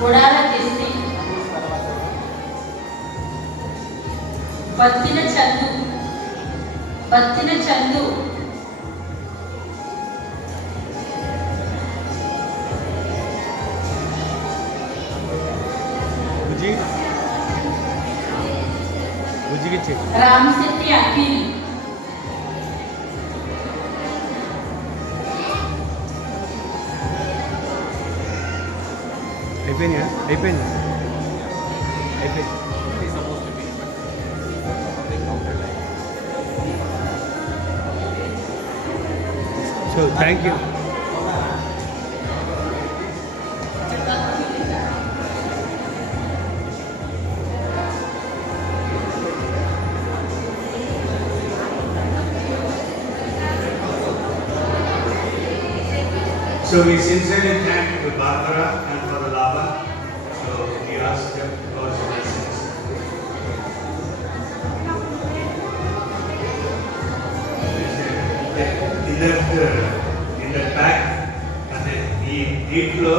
గుడాల జెస్సి, బత్తిన చందు, బత్తిన చందు, రామశెట్టి అఖిల్, అయిపోయింది. So thank you. So we sincerely thank Barbara and for the Lava. So we ask them God's blessings. In the back, and the దీంట్లో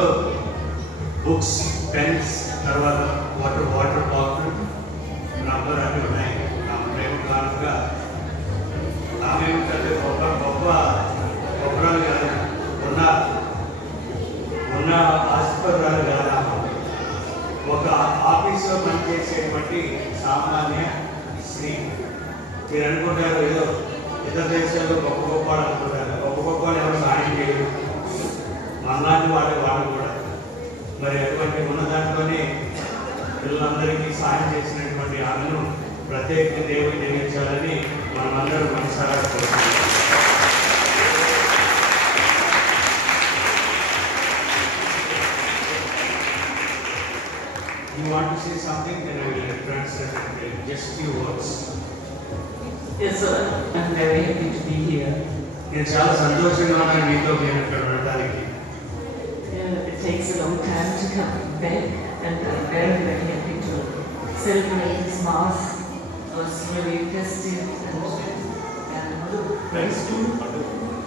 books, pens, తర్వాత water bottle, rubber అవి ఉన్నాయి. నా ప్రేమ కానుక నామేమిటంటే గొప్పరాలు కాదు, ఉన్న ఆస్పత్రాలు కాదా, ఒక ఆఫీసులో పనిచేసేటువంటి సామాన్య స్త్రీ. మీరు అనుకుంటారు ఏదో ఇతర దేశాల్లో గొప్ప వాళ్ళు అనుకుంటారు. గొప్ప వాళ్ళు ఎవరు సాయం చేయరు, మనలాంటి వాళ్ళు కూడా. మరి అటువంటి ఉన్న దాంట్లోనే పిల్లలందరికీ సాయం చేసినటువంటి ఆమెను ప్రత్యేక దేవుడు నియమించాలని మనమందరం మనసారా కోరుతున్నాం. You want to say something? Then I will translate it in just few words. Yes, sir. I'm very happy to be here. నేను చాలా సంతోషంగా ఉన్నాను మీతో నేను ఇక్కడ ఉండడానికి. It takes a long time to come back, and I'm very, very happy to celebrate this Mass. It was really festive and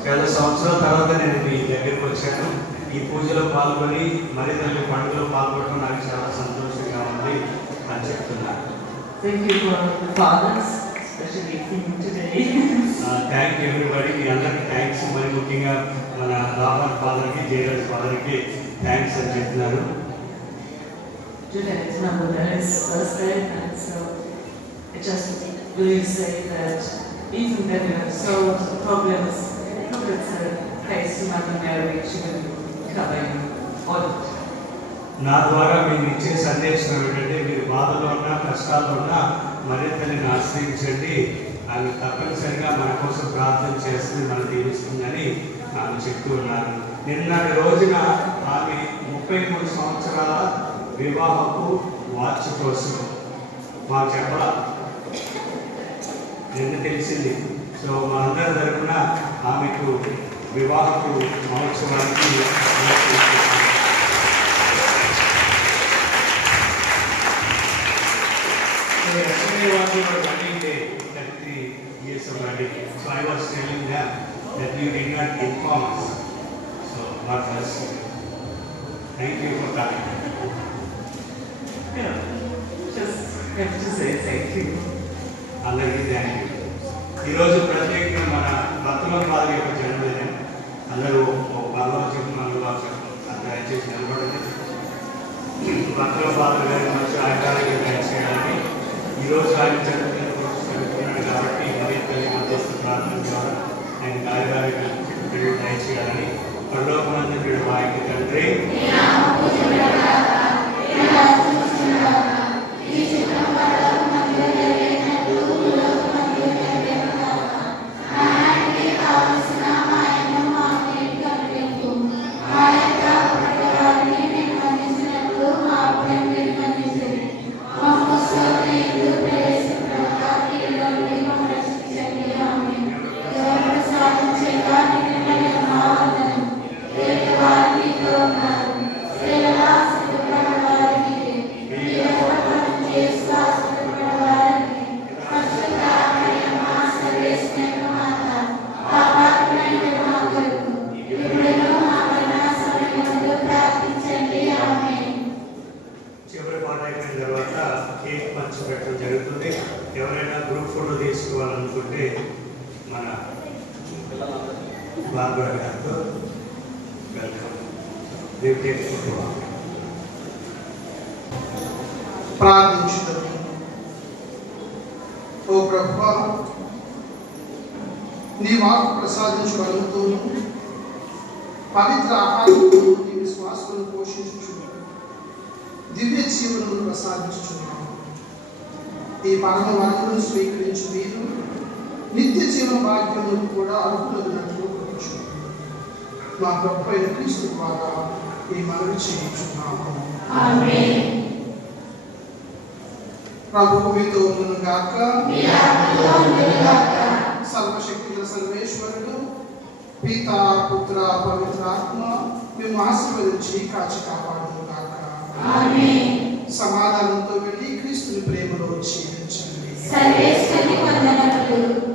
చాలా సంవత్సరాల తర్వాత నేను మీ దగ్గరికి వచ్చాను. ఈ పూజలో పాల్గొని మరి తల్లి పండుగలో పాల్గొనడం నాకు చాలా సంతోషంగా ఉంది అని చెప్తున్నాను. thank you for the fathers, especially today. Thank you everybody. మీ అందరికీ థ్యాంక్స్. మరి ముఖ్యంగా మన రాబర్ట్ ఫాదర్కి, జయరాజ్ ఫాదర్కి థ్యాంక్స్ అని చెప్తున్నారు. Today is my mother's birthday, and so I just will say that even when you have solved the problems faced Mother Mary, she will cover you all. నా ద్వారా మీకు ఇచ్చే సందేశం ఏమిటంటే, మీరు కష్టాల్లో ఉన్నా మరియ తల్లిని ఆశ్రయించండి, ఆమె తప్పనిసరిగా మన కోసం ప్రార్థన చేస్తుంది, మనం దీవిస్తుందని ఆమె చెప్తూ ఉన్నారు. నిన్నటి రోజున ఆమె 33 సంవత్సరాల వివాహపు వార్షికోత్సవం మాకు చెప్పాల నిన్న తెలిసింది. సో మా అందరి తరఫున ఆమెకు వివాహపు మహోత్సవానికి yesterday was your wedding day, 33 years of wedding. So I was telling them that you did not inform us. So God bless you. Thank you for coming. Yeah, just have to say thank you. అందరికీ thank you. ఈరోజు ప్రత్యేకంగా మన భక్తుల వారి యొక్క జన్మదినం. అందరూ ఒక బాగా చెప్పిన అనుభవం చెప్పండి, దయచేసి నిలబడండి. భక్తుల ఫాదర్ గారి మంచి ఆయుధాలకి దయచేయడానికి ఈరోజు ఆయన జన్మదినం జరుగుతున్నాడు కాబట్టి మరియు తల్లి మధ్యస్థ ప్రార్థన ద్వారా ఆయన కార్యగారికి దయచేయాలని పరలోకమందుడు వారికి తండ్రి చివరి పాట అయిపోయిన తర్వాత కేక్ పంచిపెట్టడం జరుగుతుంది. ఎవరైనా గ్రూప్ ఫోటో తీసుకోవాలనుకుంటే మన బార్బరా గారితో వెల్కమ్. ప్రార్థించుదాము. ఓ ప్రభువా, నీ వాక్కు ప్రసాదించు వరముతోను పవిత్ర ఆహారంతోను నీ విశ్వాసులను పోషించుచున్నాను, దివ్య జీవనమును ప్రసాదించుచున్నాను. ఈ పరమ వరములను స్వీకరించి మీరు నిత్య జీవన భాగ్యమును కూడా అర్హులగినట్లు కూర్చున్నాను. మా ప్రభు అయిన క్రీస్తు ద్వారా ఈ మనవి చేయించున్నాము. ప్రభువు మీతో ఉండును గాక. సర్వశక్తిగల సర్వేశ్వరుడు పితా పుత్ర పవిత్రాత్మ మేము ఆశీర్వదించి కాచి కాపాడును గాక. సమాధానంతో వెళ్ళి క్రీస్తుని ప్రేమలో జీవించండి. సర్వేశ్వరుని వందనములు.